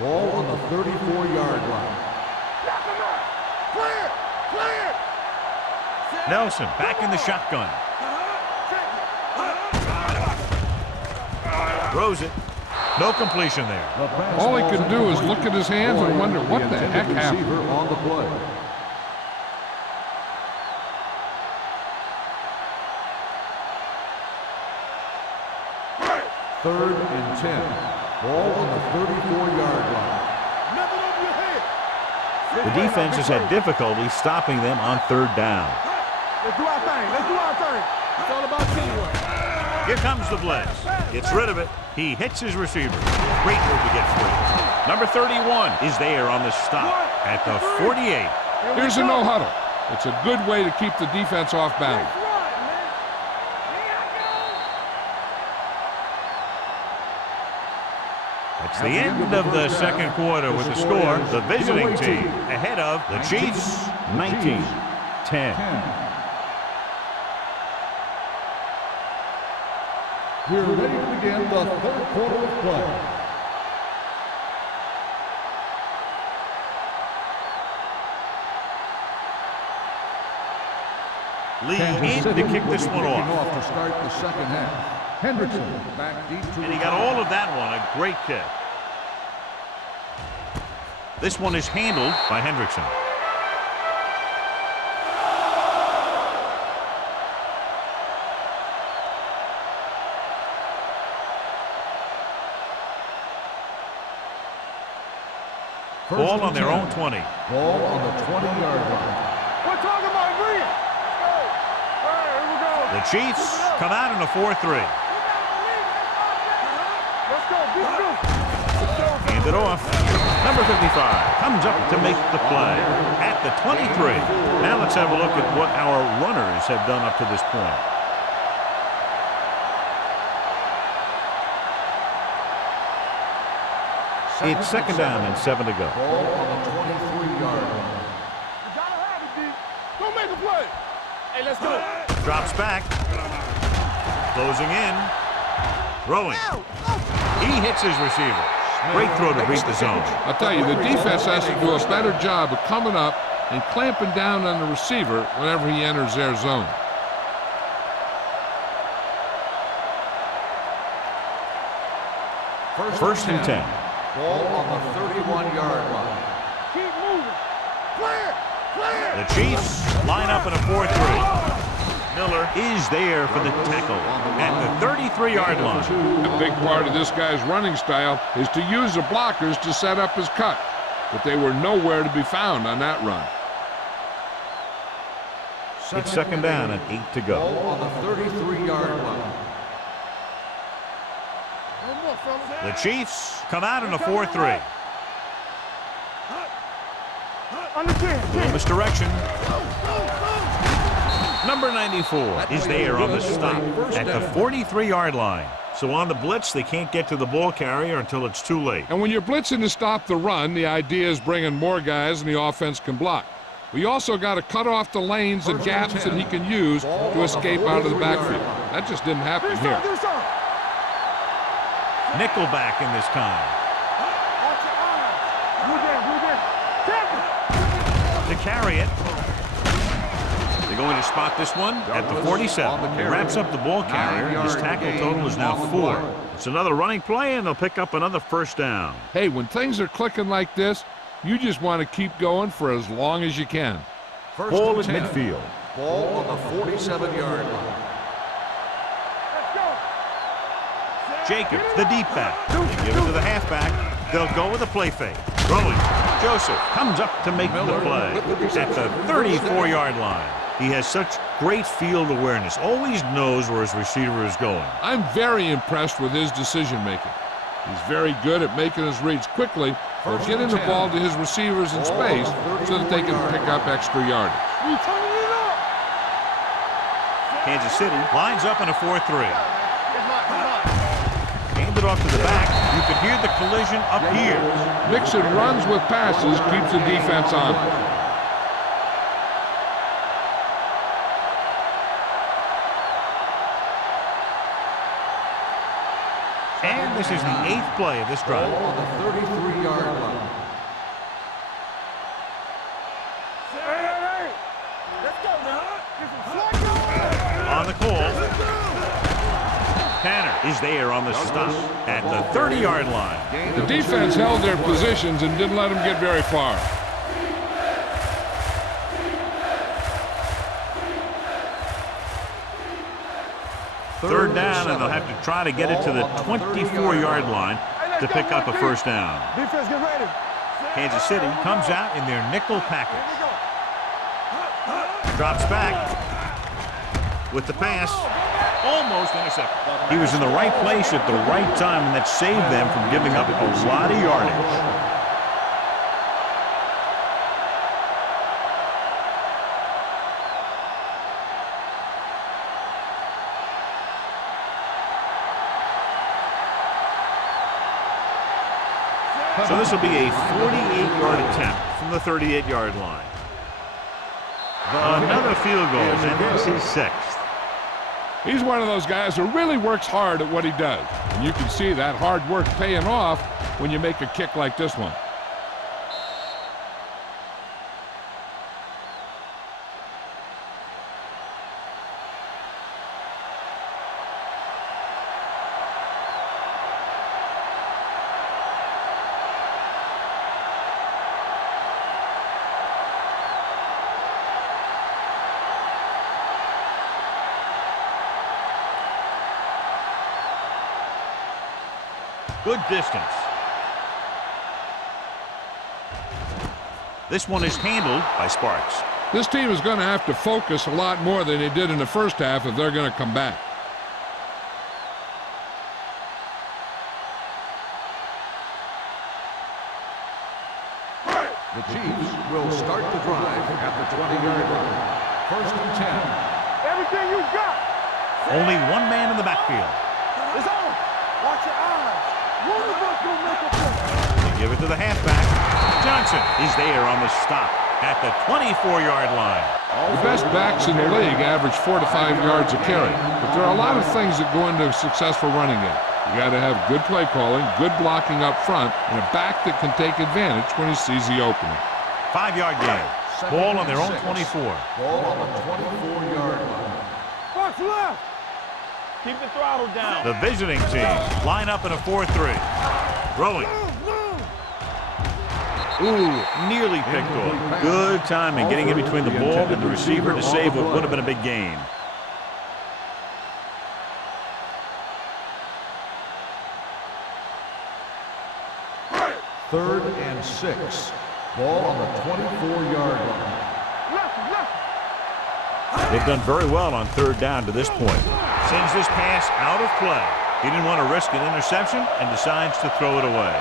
Ball on the 34-yard line. Clear! Clear! Nelson back in the shotgun. Throws it. No completion there. All he can do is look at his hands and wonder what the heck happened. On the play. Third and 10. Ball on the 34-yard line. Nothing over your head. The defense has had difficulty stopping them on third down. Let's do our thing. Let's do our thing. It's all about teamwork. Here comes the blitz. Gets rid of it. He hits his receiver. Great move to get free. Number 31 is there on the stop at the 48. Here's a no-huddle. It's a good way to keep the defense off balance. It's the end of the second quarter with the score. The visiting team ahead of the Chiefs, 19-10. We're ready to begin the third quarter of play. Lee in to kick this one off. To start the second half. Hendrickson back deep to And he got all of that one. A great kick. This one is handled by Hendrickson. Ball on their own 20. Ball on the 20-yard line. We're talking about agreeing. All right, here we go. The Chiefs come out in a 4-3. Let's go. Beat you. Hand it off. Number 55 comes up to make the play at the 23. Now let's have a look at what our runners have done up to this point. It's second down and 7 to go. Ball on the 23-yard line. You gotta have it, D. Don't make a play. Hey, let's go. Drops back. Closing in. Throwing. He hits his receiver. Great throw to beat the zone. I'll tell you, the defense has to do a better job of coming up and clamping down on the receiver whenever he enters their zone. First and 10. Ball on the 31-yard line. Keep moving. Clear. Clear. The Chiefs line up in a 4-3. Miller is there for the tackle at the 33-yard line. A big part of this guy's running style is to use the blockers to set up his cut, but they were nowhere to be found on that run. It's second down and 8 to go. Ball on the 33-yard line. One more, fellas. The Chiefs come out in a 4-3. Under 10. Little misdirection. Number 94 is there on the stop at the 43-yard line. So on the blitz, they can't get to the ball carrier until it's too late. And when you're blitzing to stop the run, the idea is bringing more guys than the offense can block. We also got to cut off the lanes and gaps that he can use to escape out of the backfield. That just didn't happen here. Nickelback in this time. To carry it. They're going to spot this one at the 47. He wraps up the ball carrier. His tackle total is now 4. It's another running play, and they'll pick up another first down. Hey, when things are clicking like this, you just want to keep going for as long as you can. Ball at midfield. Ball on the 47-yard line. Jacobs, the deep back. They give it to the halfback. They'll go with a play fake. Throwing. Joseph comes up to make the play at the 34-yard line. He has such great field awareness, always knows where his receiver is going. I'm very impressed with his decision-making. He's very good at making his reads quickly or getting the ball to his receivers in space so that they can pick up extra yardage. Kansas City lines up in a 4-3. Handed off to the back. You could hear the collision up here. Mixing runs with passes keeps the defense on. And this is the 8th play of this drive. On the 33-yard line. On the call. Tanner is there on the stop at the 30-yard line. The defense held their positions and didn't let them get very far. Third down, and they'll have to try to get it to the 24-yard line to pick up a first down. Defense, get ready. Kansas City comes out in their nickel package. Drops back with the pass. Almost intercepted. He was in the right place at the right time, and that saved them from giving up a lot of yardage. So this will be a 48-yard attempt from the 38-yard line. Another field goal, and this is 6th. He's one of those guys who really works hard at what he does. And you can see that hard work paying off when you make a kick like this one. Good distance. This one is handled by Sparks. This team is going to have to focus a lot more than they did in the first half if they're going to come back. The Chiefs will start the drive at the 20-yard line. First and 10. Everything you got. Only one man in the backfield. It's on. Watch your eyes. One of us will make a play. They give it to the halfback. Johnson is there on the stop at the 24-yard line. The best backs in the league average 4 to 5 yards a carry, but there are a lot of things that go into a successful running game. You got to have good play calling, good blocking up front, and a back that can take advantage when he sees the opening. 5-yard gain. Ball on their own 24. Ball on the 24-yard line. Box left. Keep the throttle down. The visiting team line up in a 4-3. Throwing. Ooh, nearly picked off. Good timing getting in between the ball and the receiver to save what would have been a big gain. Third and 6. Ball on the 24-yard line. They've done very well on third down to this point. Sends this pass out of play. He didn't want to risk an interception and decides to throw it away.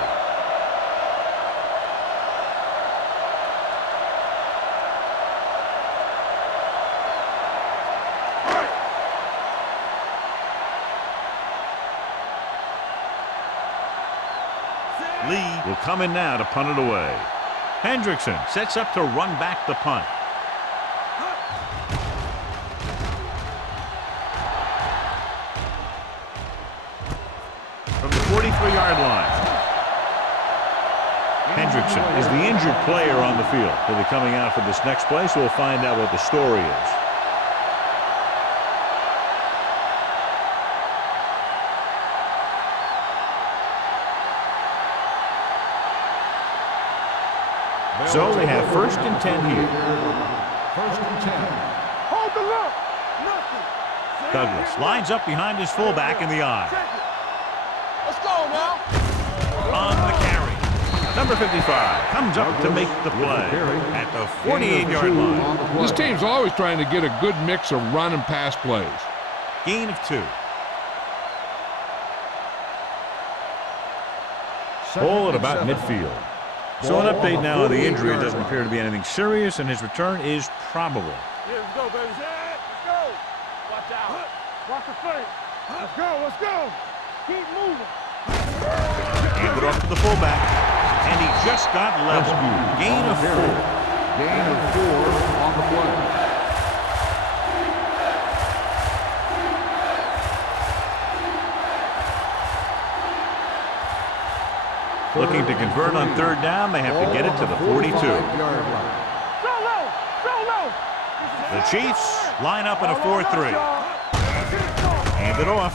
Lee will come in now to punt it away. Hendrickson sets up to run back the punt. From the 43-yard line. Hendrickson is the injured player on the field. He'll be coming out for this next play, so we'll find out what the story is. So they have first and 10 here. First and 10. Hold the look. Nothing. Douglas lines up behind his fullback in the eye. Let's go now. On the carry. Number 55 comes up to make the play at the 48-yard line. This team's always trying to get a good mix of run and pass plays. Gain of 2. Ball at about midfield. So an update now on the injury. It doesn't appear to be anything serious, and his return is probable. Here we go, baby. Let's go. Watch out. Watch the fake. Let's go. Let's go. Keep moving. Handed off to the fullback, and he just got level. Gain of 4. Gain of 4 on the play. Looking to convert on 3rd down, they have to get it to the 42. The Chiefs line up in a 4-3. Hand it off.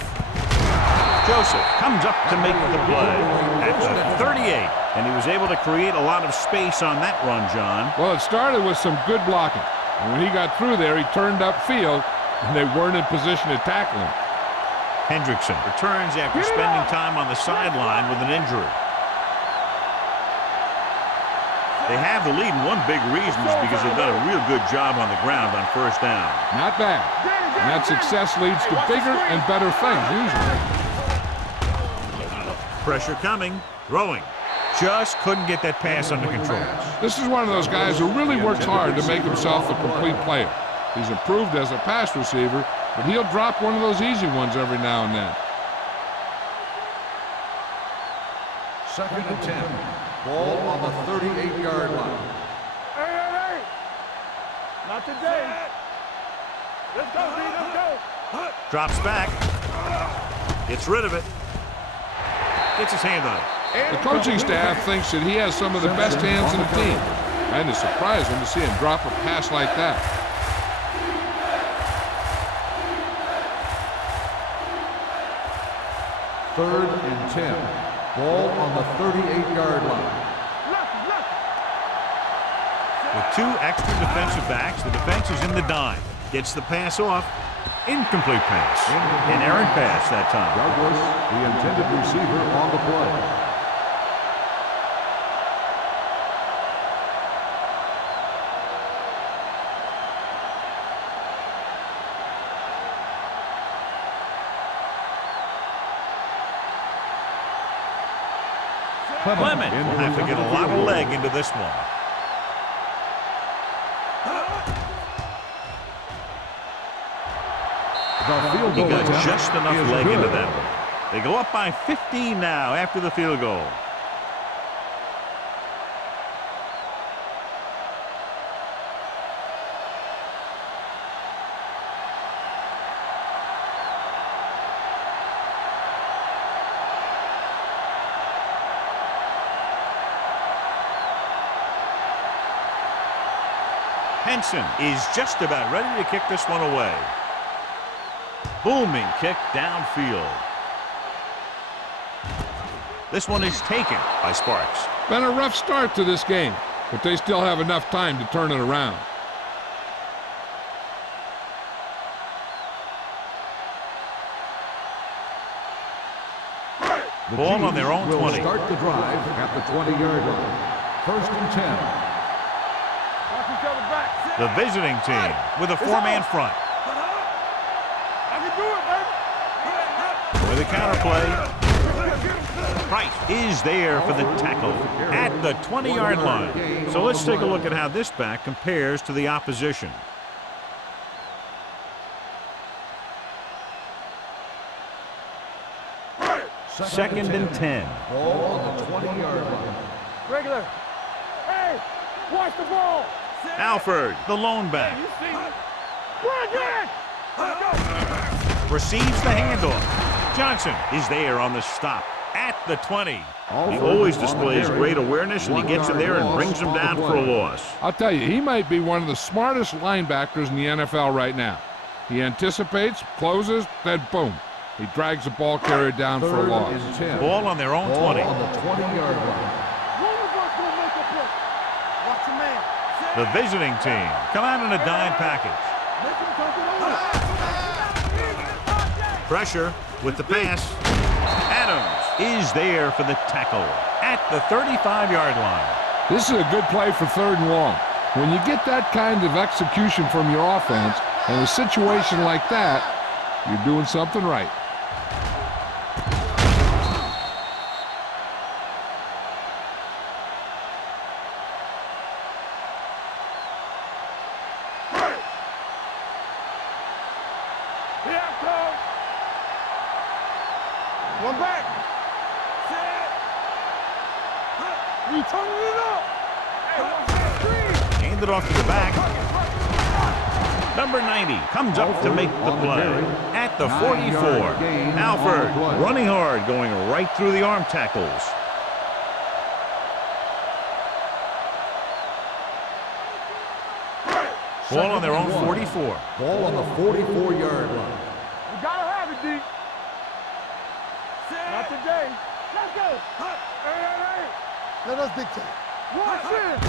Joseph comes up to make the play at the 38, and he was able to create a lot of space on that run, John. Well, it started with some good blocking. And when he got through there, he turned upfield, and they weren't in position to tackle him. Hendrickson returns after spending time on the sideline with an injury. They have the lead, and one big reason is because they've done a real good job on the ground on 1st down. Not bad. And that success leads to bigger and better things, usually. Pressure coming. Throwing. Just couldn't get that pass under control. This is one of those guys who really works hard to make himself a complete player. He's improved as a pass receiver, but he'll drop one of those easy ones every now and then. 2nd and 10. Ball on the 38-yard line. Hey. Not today. Let's go, D. Let's go. Drops back. Gets rid of it. Gets his hand on it. The coaching staff thinks that he has some of the best hands in the team. And it's surprising to see him drop a pass like that. Third and 10. Ball on the 38-yard line. With 2 extra defensive backs, the defense is in the dime. Gets the pass off. Incomplete pass. An errant pass that time. Douglas, the intended receiver, on the play. Clement will have to get a lot of leg into this one. He got just enough leg into that one. They go up by 15 now after the field goal. Henson is just about ready to kick this one away. Booming kick downfield. This one is taken by Sparks. Been a rough start to this game, but they still have enough time to turn it around. Ball on their own 20. Will start the drive at the 20-yard line. 1st and 10. The visiting team with a 4-man front. I can do it, baby. With a counterplay. Price is there for the tackle at the 20-yard line. So let's take a look at how this back compares to the opposition. Second and 10. Ball on the 20-yard line. Regular. Hey, watch the ball. Alford, the lone back. You see me? Run again. Receives the handoff. Johnson is there on the stop at the 20. He always displays great awareness, and he gets in there and brings him down for a loss. I'll tell you, he might be one of the smartest linebackers in the NFL right now. He anticipates, closes, then boom. He drags the ball carrier down for a loss. Ball on their own 20. On the 20-yard line. The visiting team come out in a dime package. Pressure with the pass. Adams is there for the tackle at the 35-yard line. This is a good play for 3rd and long. When you get that kind of execution from your offense in a situation like that, you're doing something right. One back. We turning it up. Hand it off to the back. Number 90 comes up to make the play at the 44. Alford running hard, going right through the arm tackles. Ball on their own 44. Ball on the 44-yard line. We gotta have it, D. Not today. Let's go. Hey. Let us dictate. Watch it.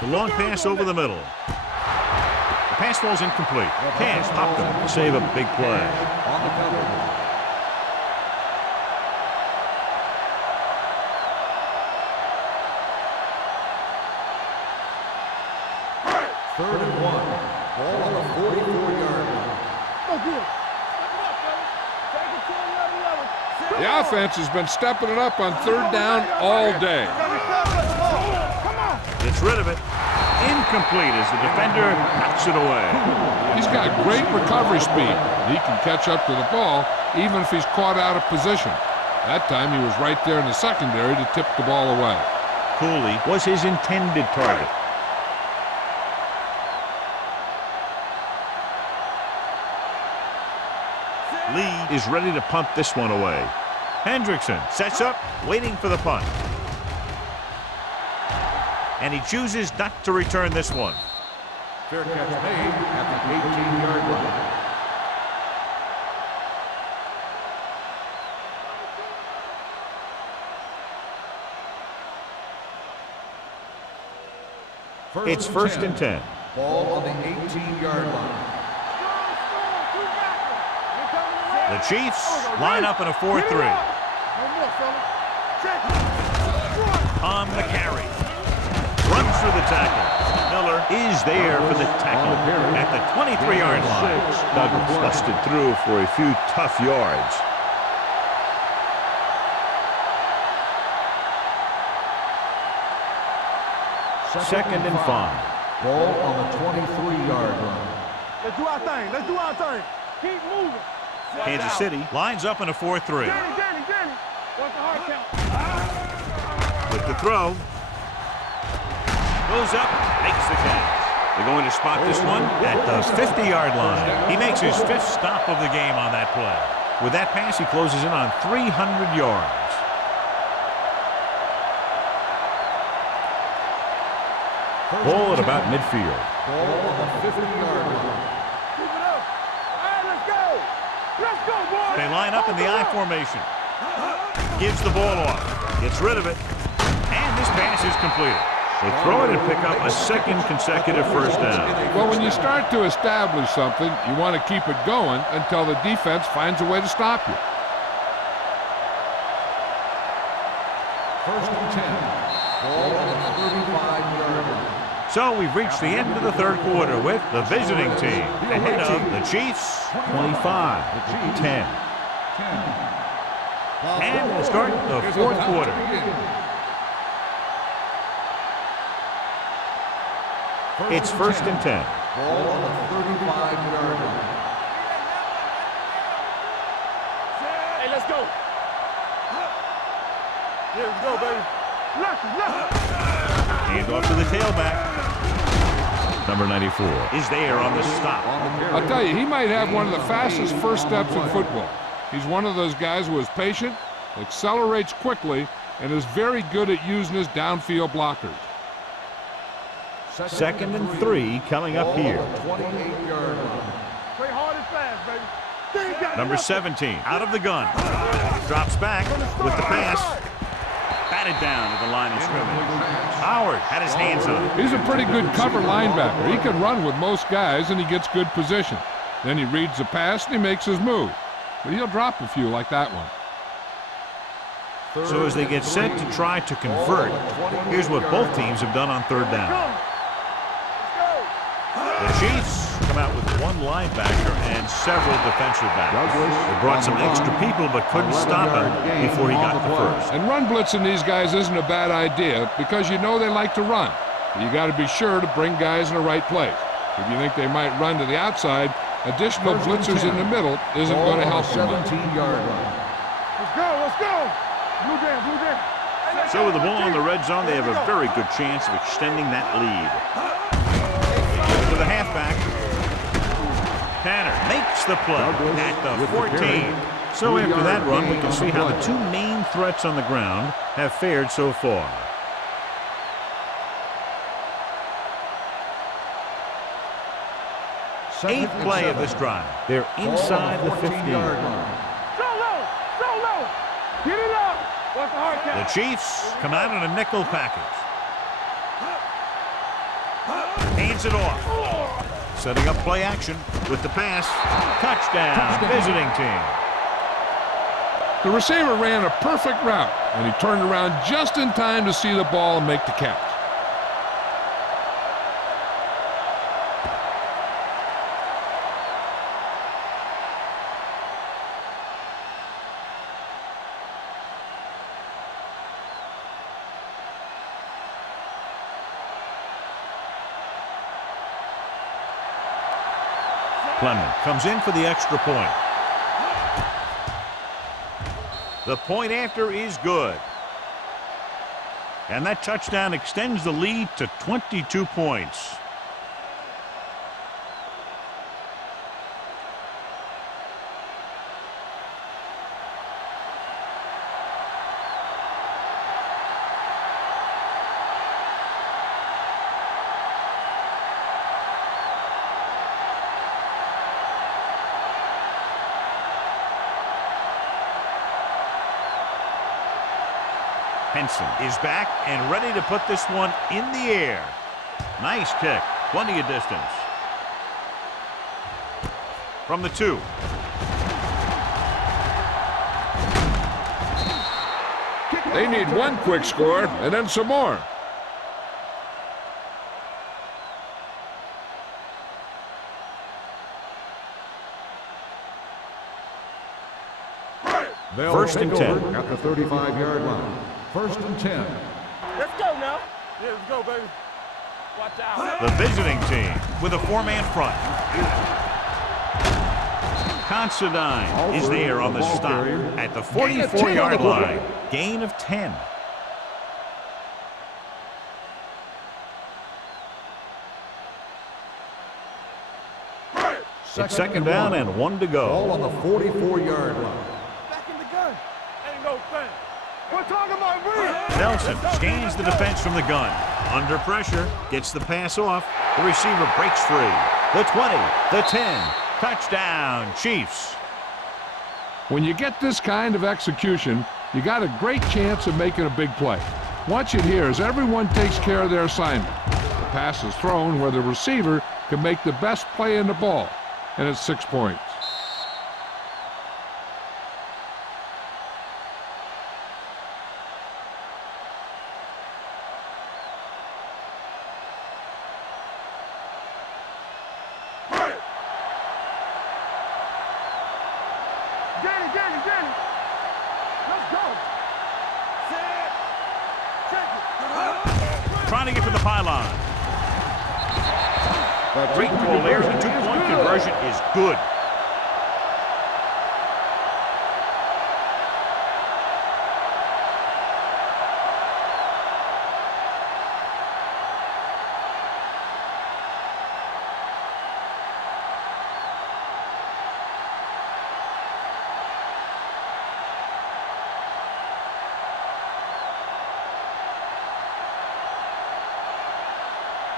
The long pass over the middle. The pass falls incomplete. Pass popped him to save a big play. On the cover. Third and 1. Ball on the 44-yard line. Go get it. Take it to another level. The offense has been stepping it up on 3rd down all day. Come on. Gets rid of it. Incomplete as the defender knocks it away. He's got great recovery speed. He can catch up to the ball even if he's caught out of position. That time he was right there in the secondary to tip the ball away. Cooley was his intended target. Lee is ready to punt this one away. Hendrickson sets up, waiting for the punt. And he chooses not to return this one. Fair catch made at the 18-yard line. It's first and 10. Ball on the 18-yard line. The Chiefs line up in a 4-3. On the carry. Runs through the tackle. Miller is there for the tackle at the 23-yard line. Douglas busted through for a few tough yards. Second and 5. Ball on the 23-yard line. Let's do our thing. Let's do our thing. Keep moving. Kansas City lines up in a 4-3. Danny. What's the hard count? With the throw. Goes up, makes the catch. They're going to spot this one at the 50-yard line. He makes his 5th stop of the game on that play. With that pass, he closes in on 300 yards. Ball at about midfield. Ball on the 50-yard line. Keep it up. All right, let's go. Let's go, boys. They line up in the I formation. Gives the ball off. Gets rid of it. And this pass is completed. They throw it and pick up a 2nd consecutive first down. Well, when you start to establish something, you want to keep it going until the defense finds a way to stop you. First and 10. Ball on the 35-yard line. So we've reached the end of the 3rd quarter with the visiting team ahead of the Chiefs 25-10. And we'll start the 4th quarter. It's first and 10. Ball on the 35-yard line. Hey, let's go. Here we go, baby. Look. Hand off to the tailback. Number 94 is there on the stop. I'll tell you, he might have one of the fastest first steps in football. He's one of those guys who is patient, accelerates quickly, and is very good at using his downfield blockers. Second and 3 coming up here. 28-yard line. Play hard and fast, baby. Number 17 out of the gun. Drops back with the pass. Batted down at the line of scrimmage. Howard had his hands on it. He's a pretty good cover linebacker. He can run with most guys, and he gets good position. Then he reads the pass, and he makes his move. but he'll drop a few like that one. So as they get set to try to convert, here's what both teams have done on third down. The Chiefs come out with one linebacker and several defensive backs. They brought some extra people but couldn't stop him before he got the first. And run blitzing these guys isn't a bad idea because you know they like to run. You got to be sure to bring guys in the right place. If you think they might run to the outside, additional blitzers in the middle isn't going to help them much. 17-yard line. Let's go, let's go. Blue down, blue down. So with the ball in the red zone, they have a very good chance of extending that lead. To the halfback. Tanner makes the play at the 14. So after that run, we can see how the two main threats on the ground have fared so far. Eighth play of this drive. They're inside the 15. So low, so low. Get it up. What's the hard The count? Chiefs come out in a nickel package. Hands it off. Setting up play action with the pass. Touchdown, visiting team. The receiver ran a perfect route, and he turned around just in time to see the ball and make the catch. Clement comes in for the extra point. The point after is good. And that touchdown extends the lead to 22 points. Henson is back and ready to put this one in the air. Nice kick. Plenty of distance. From the 2. They need one quick score and then some more. They'll First and take 10. over at the 35-yard line. First and 10. Let's go now. Yeah, let's go, baby. Watch out. The visiting team with a 4-man front. Considine is there on the stop at the 44-yard line. Gain of 10. It's second down and 1 to Ball go. on the 44-yard line. Back in the gun. Ain't no thing. We're talking about me. Nelson scans the defense from the gun. Under pressure, gets the pass off. The receiver breaks free. The 20, the 10. Touchdown, Chiefs. When you get this kind of execution, you got a great chance of making a big play. Watch it here as everyone takes care of their assignment. The pass is thrown where the receiver can make the best play in the ball, and it's 6 points. Danny. Let's go. Set. Check it. Trying to get to the pylon. Great goal there. The 2-point conversion is good.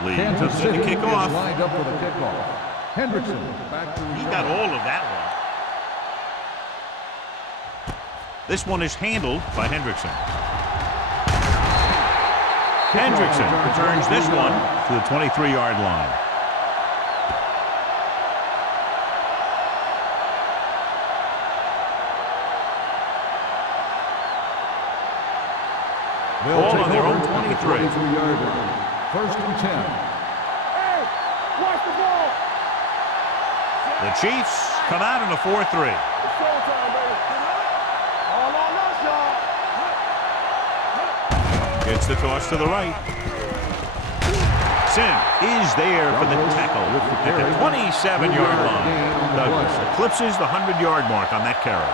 Lee comes Kansas in City to kick is off. lined up for the kickoff. Hendrickson back to He got all of that one. This one is handled by Hendrickson. Hendrickson returns this one to the 23-yard line. They'll Ball take on their over own at the 23. 23-yard line. First and 10. Hey, watch the ball. The Chiefs come out in a 4-3. It's showtime, baby. All on us, y'all. Gets the toss to the right. Sin is there for the tackle at the 27-yard line. Douglas eclipses the 100-yard mark on that carry.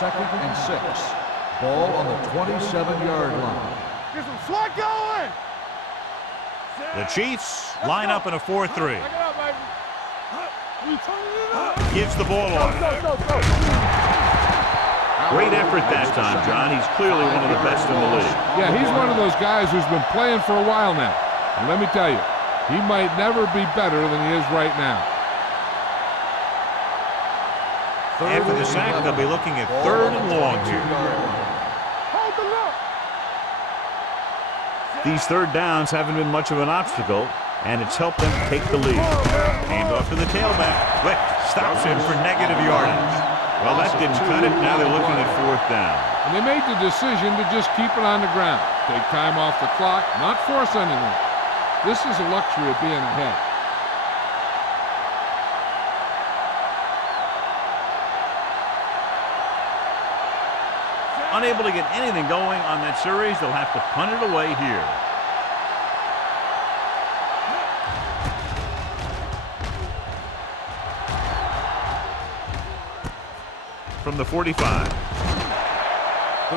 Second and 6. Ball on the 27-yard line. Get some sweat going. The Chiefs line up in a 4-3. Back it up, baby. We turning it up. Gives the ball off. Go. Great effort that time, John. He's clearly one of the best in the league. Yeah, he's one of those guys who's been playing for a while now. And let me tell you, he might never be better than he is right now. After the sack, they'll be looking at 3rd and long here. Hold the look. These 3rd downs haven't been much of an obstacle, and it's helped them take the lead. Hand off to the tailback. Quick stops him for negative yardage. Well, that didn't cut it. Now they're looking at 4th down. And they made the decision to just keep it on the ground. Take time off the clock, not force anything. This is a luxury of being ahead. Unable to get anything going on that series, they'll have to punt it away here. From the 45.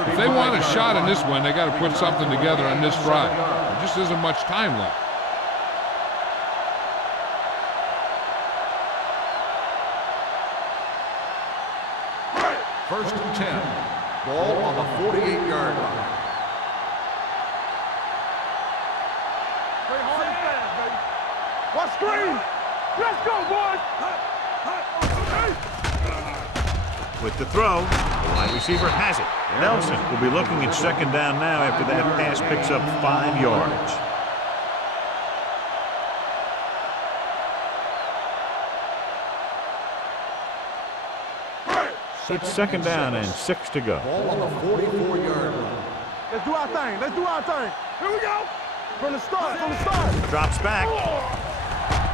If they want a shot in this one, they got to put something together on this drive. There just isn't much time left. First and 10. Ball on the 48-yard line. Play hard and fast, baby. Watch screen. Let's go, boys. With the throw, the wide receiver has it. Nelson will be looking at 2nd down now after that pass picks up 5 yards. It's 2nd down and 6 to go. Ball on the 44-yard line. Let's do our thing. Here we go. From the start. Drops back.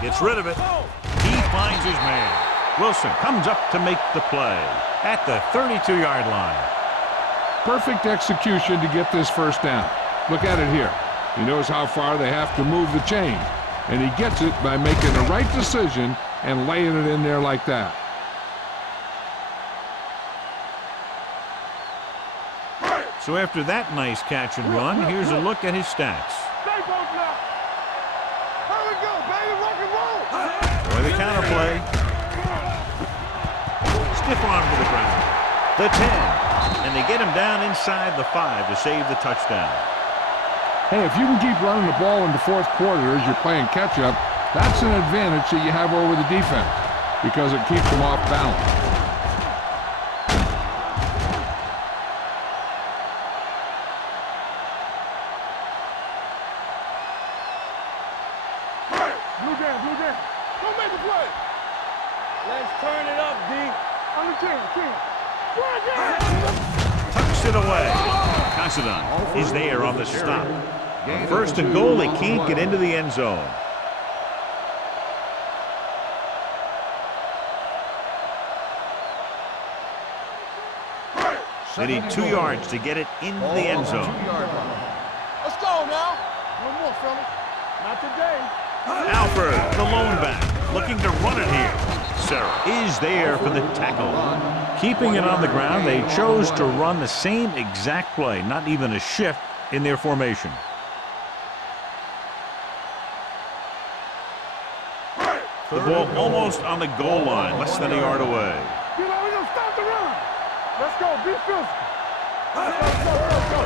Gets rid of it. He finds his man. Wilson comes up to make the play at the 32-yard line. Perfect execution to get this 1st down. Look at it here. He knows how far they have to move the chain, and he gets it by making the right decision and laying it in there like that. So after that nice catch and run, here's a look at his stats. Stay close now. Here we go, baby. Rock and roll. For the counter play. Stiff arm to the ground. The 10. And they get him down inside the 5 to save the touchdown. Hey, if you can keep running the ball in the 4th quarter as you're playing catch-up, that's an advantage that you have over the defense because it keeps them off balance. Blue jam. Don't make the play. Let's turn it up, D. On the 10. Tucks it away. Considine is there on the stop. On 1st and goal, they can't get into the end zone. They need 2 yards to get it into the end zone. Let's go now. No more, fellas. Not today. Alford, the lone back, looking to run it here. Sarah is there for the tackle. Keeping it on the ground, they chose to run the same exact play, not even a shift in their formation. The ball almost on the goal line, less than a yard away. You know, we're going to stop the run. Let's go. Be physical.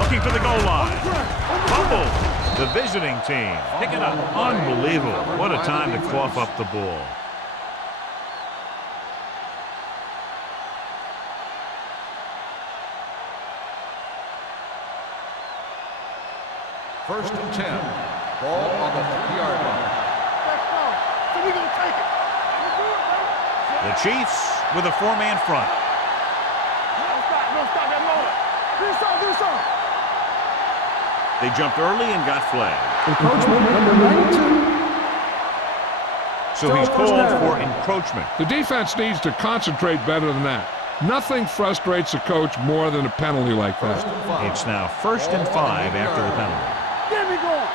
Looking for the goal line. Fumble. The visiting team picking up. Unbelievable. What a time to cough up the ball. First and 10. Ball on the 3-yard line. Let's go. So we're going to take it. The Chiefs with a four-man front. Don't stop that motor. Do something. They jumped early and got flagged. Encroachment number 92. So he's called for encroachment. The defense needs to concentrate better than that. Nothing frustrates a coach more than a penalty like that. It's now 1st and 5 after the penalty. Get me going.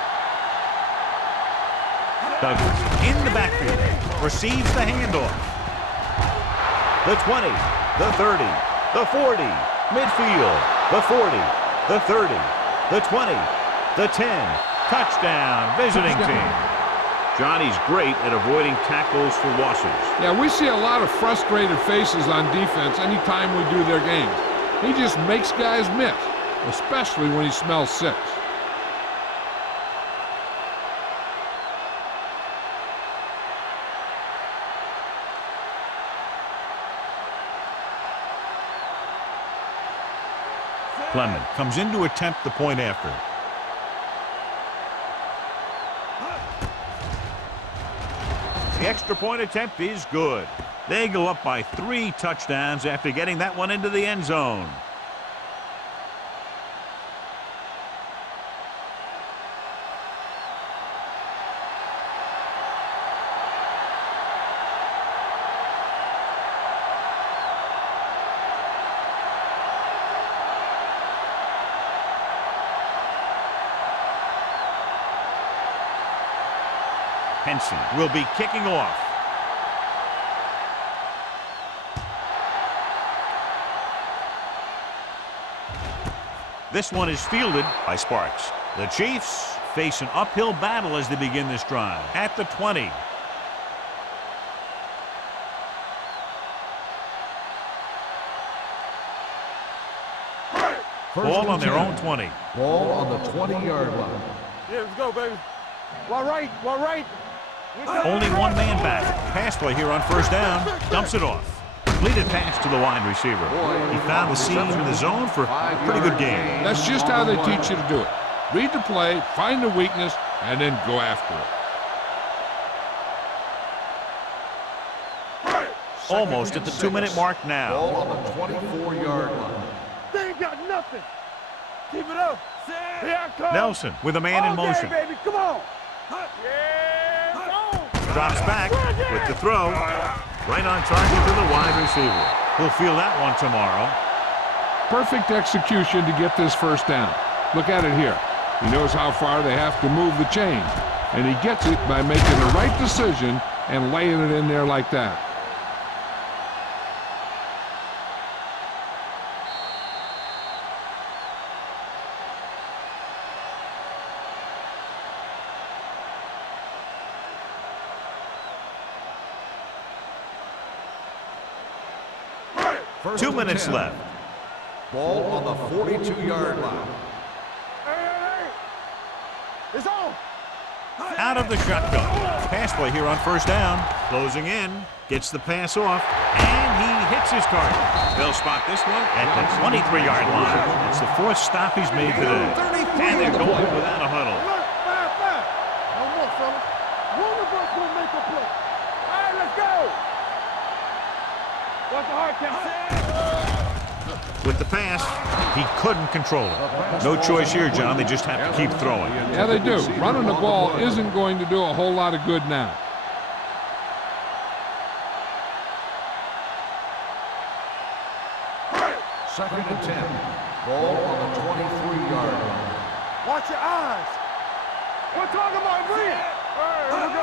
Douglas in the backfield receives the handoff. The 20, the 30, the 40, midfield, the 40, the 30, the 20, the 10. Touchdown, visiting team. Johnny's great at avoiding tackles for losses. Yeah, we see a lot of frustrated faces on defense anytime we do their games. He just makes guys miss, especially when he smells six. Clement comes in to attempt the point after. The extra point attempt is good. They go up by 3 touchdowns after getting that one into the end zone. Henson will be kicking off. This one is fielded by Sparks. The Chiefs face an uphill battle as they begin this drive at the 20. Ball on their own 20. Ball on the 20-yard line. Yeah, let's go, baby. One right. Only one man back. Pass play here on 1st down. Dumps it off. Completed pass to the wide receiver. He found the seam in the zone for a pretty good game. That's just how they teach you to do it. Read the play, find the weakness, and then go after it. Almost at the 2-minute mark Ball now. on the 24-yard line. They ain't got nothing. Keep it up. Here I come. Nelson with a man in motion. Baby, come on. Yeah, come on. Drops back with the throw. Right on target to the wide receiver. He'll feel that one tomorrow. Perfect execution to get this 1st down. Look at it here. He knows how far they have to move the chain, and he gets it by making the right decision and laying it in there like that. First 2 and minutes 10. left. Ball on the 42-yard line. Hey. It's on. Out of the shotgun. Pass play here on 1st down. Closing in. Gets the pass off. And he hits his target. They'll spot this one at the 23-yard line. It's the 4th stop he's made today. And they're going without a huddle. Look, 5-5. No more, fellas. One of us will make a play. All right, let's go. What's the hard count? With the pass, he couldn't control it. No choice here, John. They just have to keep throwing. Yeah, they do. Running the ball isn't going to do a whole lot of good now. Second and 10. Ball on the 23-yard line. Watch your eyes. We're talking about Green.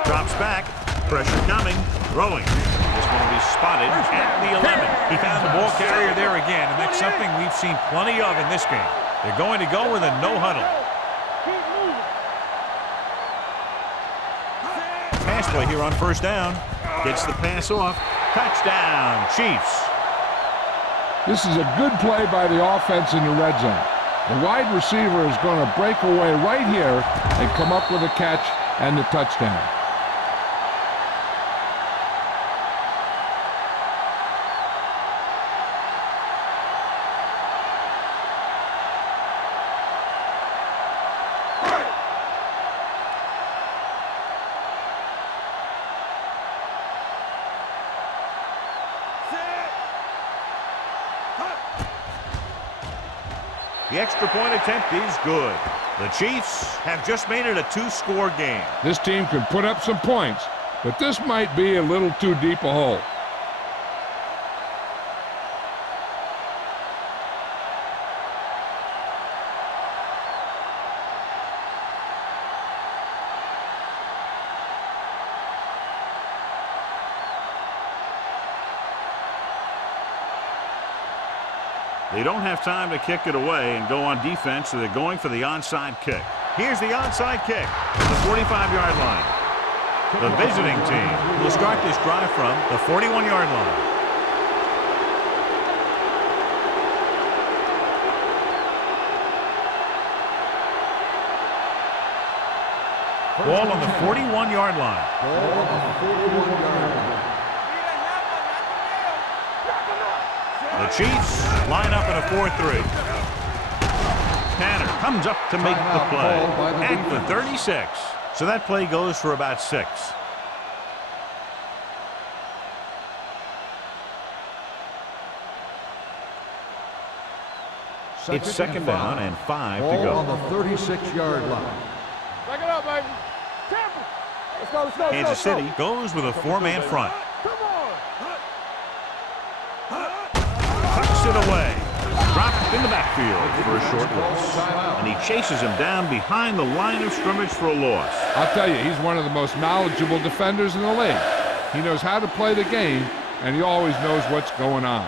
Drops back. Pressure coming. Throwing. This one will be spotted at the 11. He found the ball carrier there again, and that's something we've seen plenty of in this game. They're going to go with a no huddle. Keep moving. Pass play here on 1st down. Gets the pass off. Touchdown, Chiefs. This is a good play by the offense in the red zone. The wide receiver is going to break away right here and come up with a catch and the touchdown. The extra point attempt is good. The Chiefs have just made it a two-score game. This team can put up some points, but this might be a little too deep a hole. They don't have time to kick it away and go on defense, so they're going for the onside kick. Here's the onside kick, the 45-yard line. The visiting team will start this drive from the 41-yard line. Ball on the 41-yard line. Ball on the 41-yard line. The Chiefs line up in a 4-3. Tanner comes up to make the play at the 36. So that play goes for about 6. It's second down and 5 to go. Ball on the 36-yard line. Back it up, baby. Temple. Let's go, let's go, Kansas City goes with a 4-man front. Come on. Tucks it away. Dropped in the backfield for a short loss. And he chases him down behind the line of scrimmage for a loss. I'll tell you, he's one of the most knowledgeable defenders in the league. He knows how to play the game, and he always knows what's going on.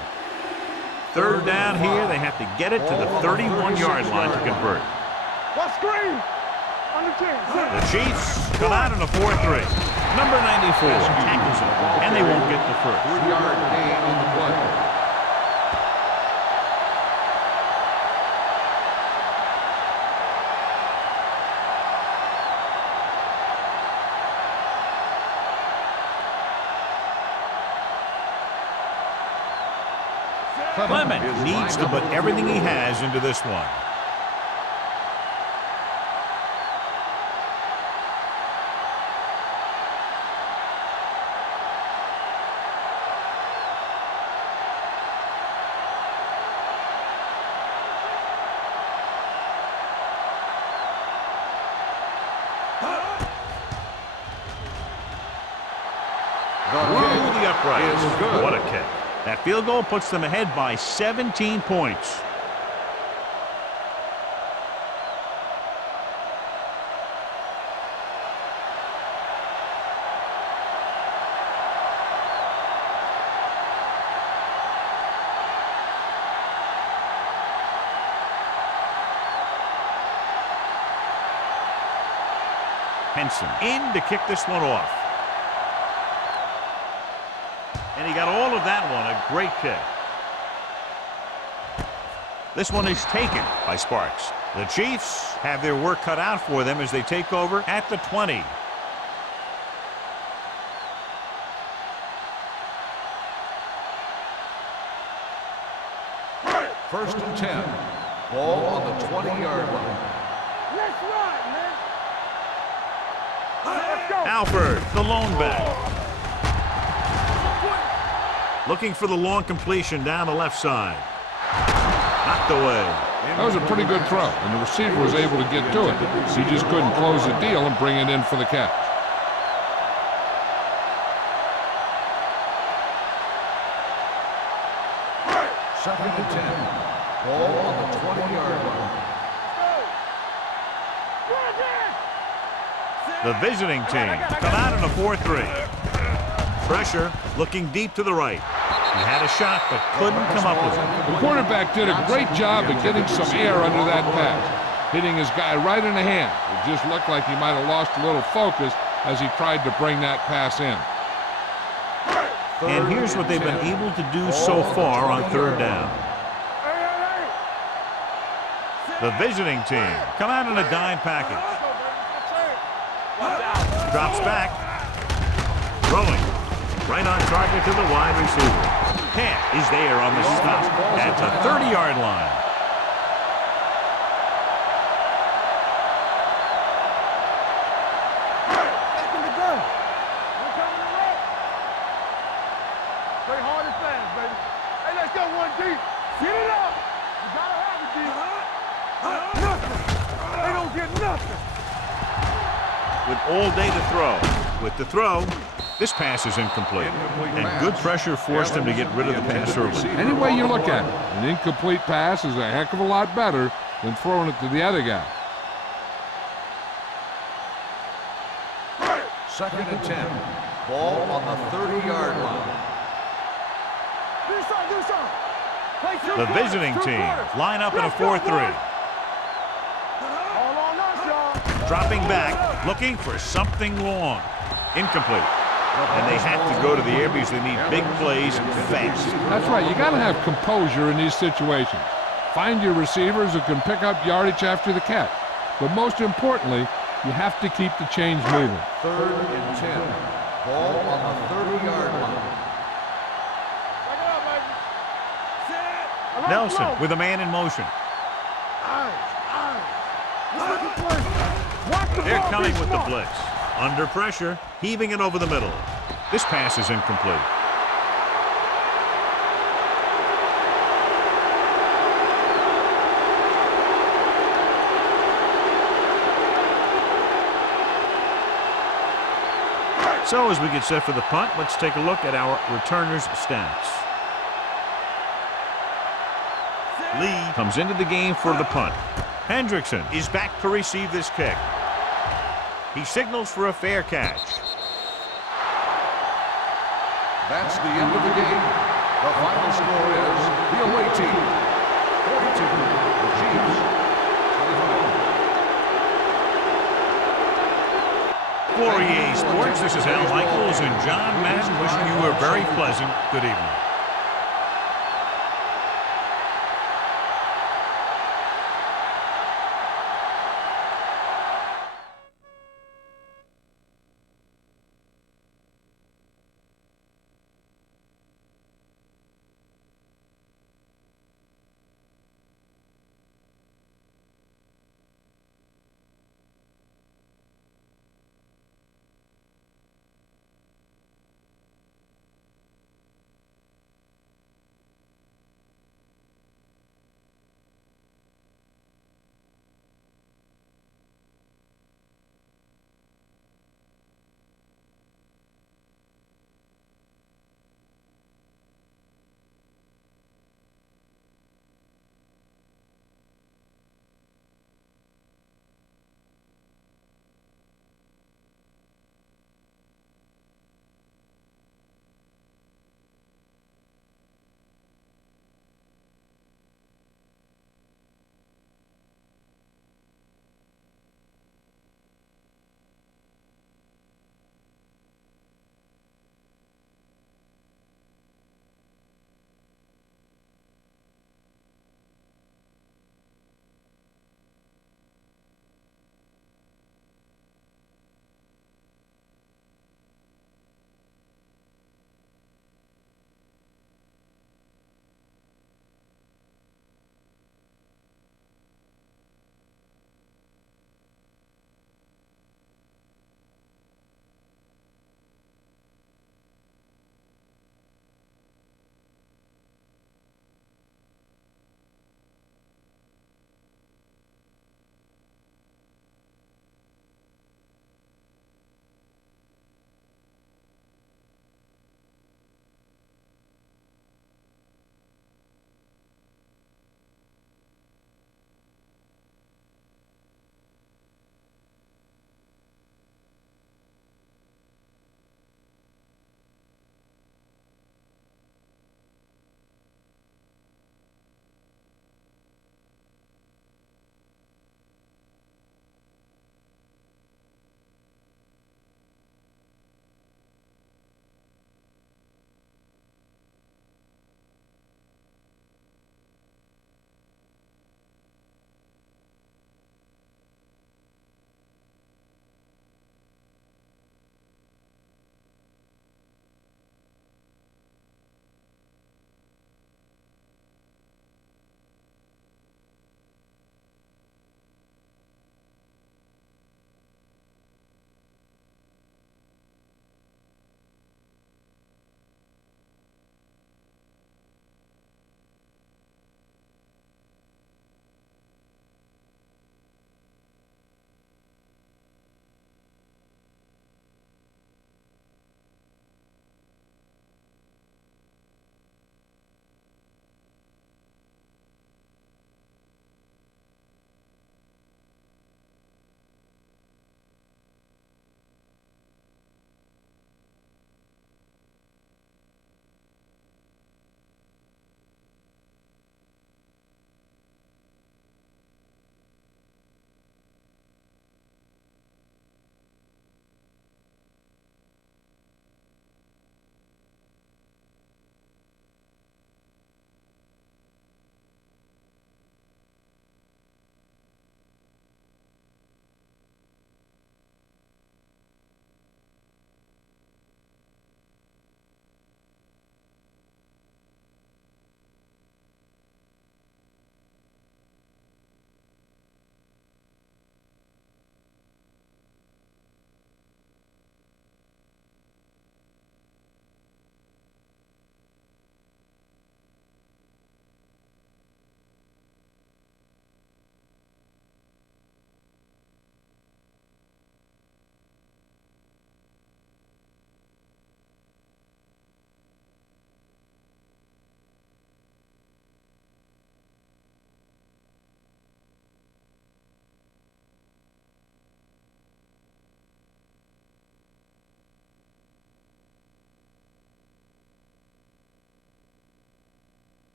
Third down here. They have to get it to the 31-yard line to convert. What screen? On the 10. The Chiefs come out in a 4-3. Number 94 tackles him, and they won't get the first. 3-yard gain in the play. Clement needs to put everything he has into this one. Through the uprights. What a kick. That field goal puts them ahead by 17 points. Henson in to kick this one off. And he got all of that one, a great kick. This one is taken by Sparks. The Chiefs have their work cut out for them as they take over at the 20. First and 10. Ball on the 20-yard line. Let's ride, man. Let's go. Alford, the lone back. Looking for the long completion down the left side. Knocked away. That was a pretty good throw, and the receiver was able to get to it. He just couldn't close the deal and bring it in for the catch. Second and 10. Ball on the 20-yard line. The visiting team come out in a 4-3. Pressure, looking deep to the right. He had a shot, but couldn't come up with it. The quarterback did a great job of getting some air under that pass, hitting his guy right in the hand. It just looked like he might have lost a little focus as he tried to bring that pass in. And here's what they've been able to do so far on third down. The visiting team come out in a dime package. Drops back. Throwing. Right on target to the wide receiver. Pass is there on the stop at the 30-yard line. Back in the gun. We're coming around. Stay hard and fast, baby. Hey, let's go one deep. Get it up. You gotta have it, D. With all day to throw. With the throw, this pass is incomplete. And good pressure forced him to get rid of the pass early. Any way you look at it, an incomplete pass is a heck of a lot better than throwing it to the other guy. 2nd and 10. Ball on the 30-yard line. The visiting team line up in a 4-3. Dropping back, looking for something long. Incomplete. And they have to go to the air because they need big plays fast. That's right. You got to have composure in these situations. Find your receivers who can pick up yardage after the catch. But most importantly, you have to keep the chains moving. 3rd and 10. Ball on the 30-yard line. Nelson with a man in motion. They're coming with the blitz. Under pressure, heaving it over the middle. This pass is incomplete. So as we get set for the punt, let's take a look at our returners' stats. Lee comes into the game for the punt. Hendrickson is back to receive this kick. He signals for a fair catch. That's the end of the game. The final score is the away team 42, the Chiefs 25. For EA Sports, this is Al Michaels and John Madden wishing you a very pleasant good evening.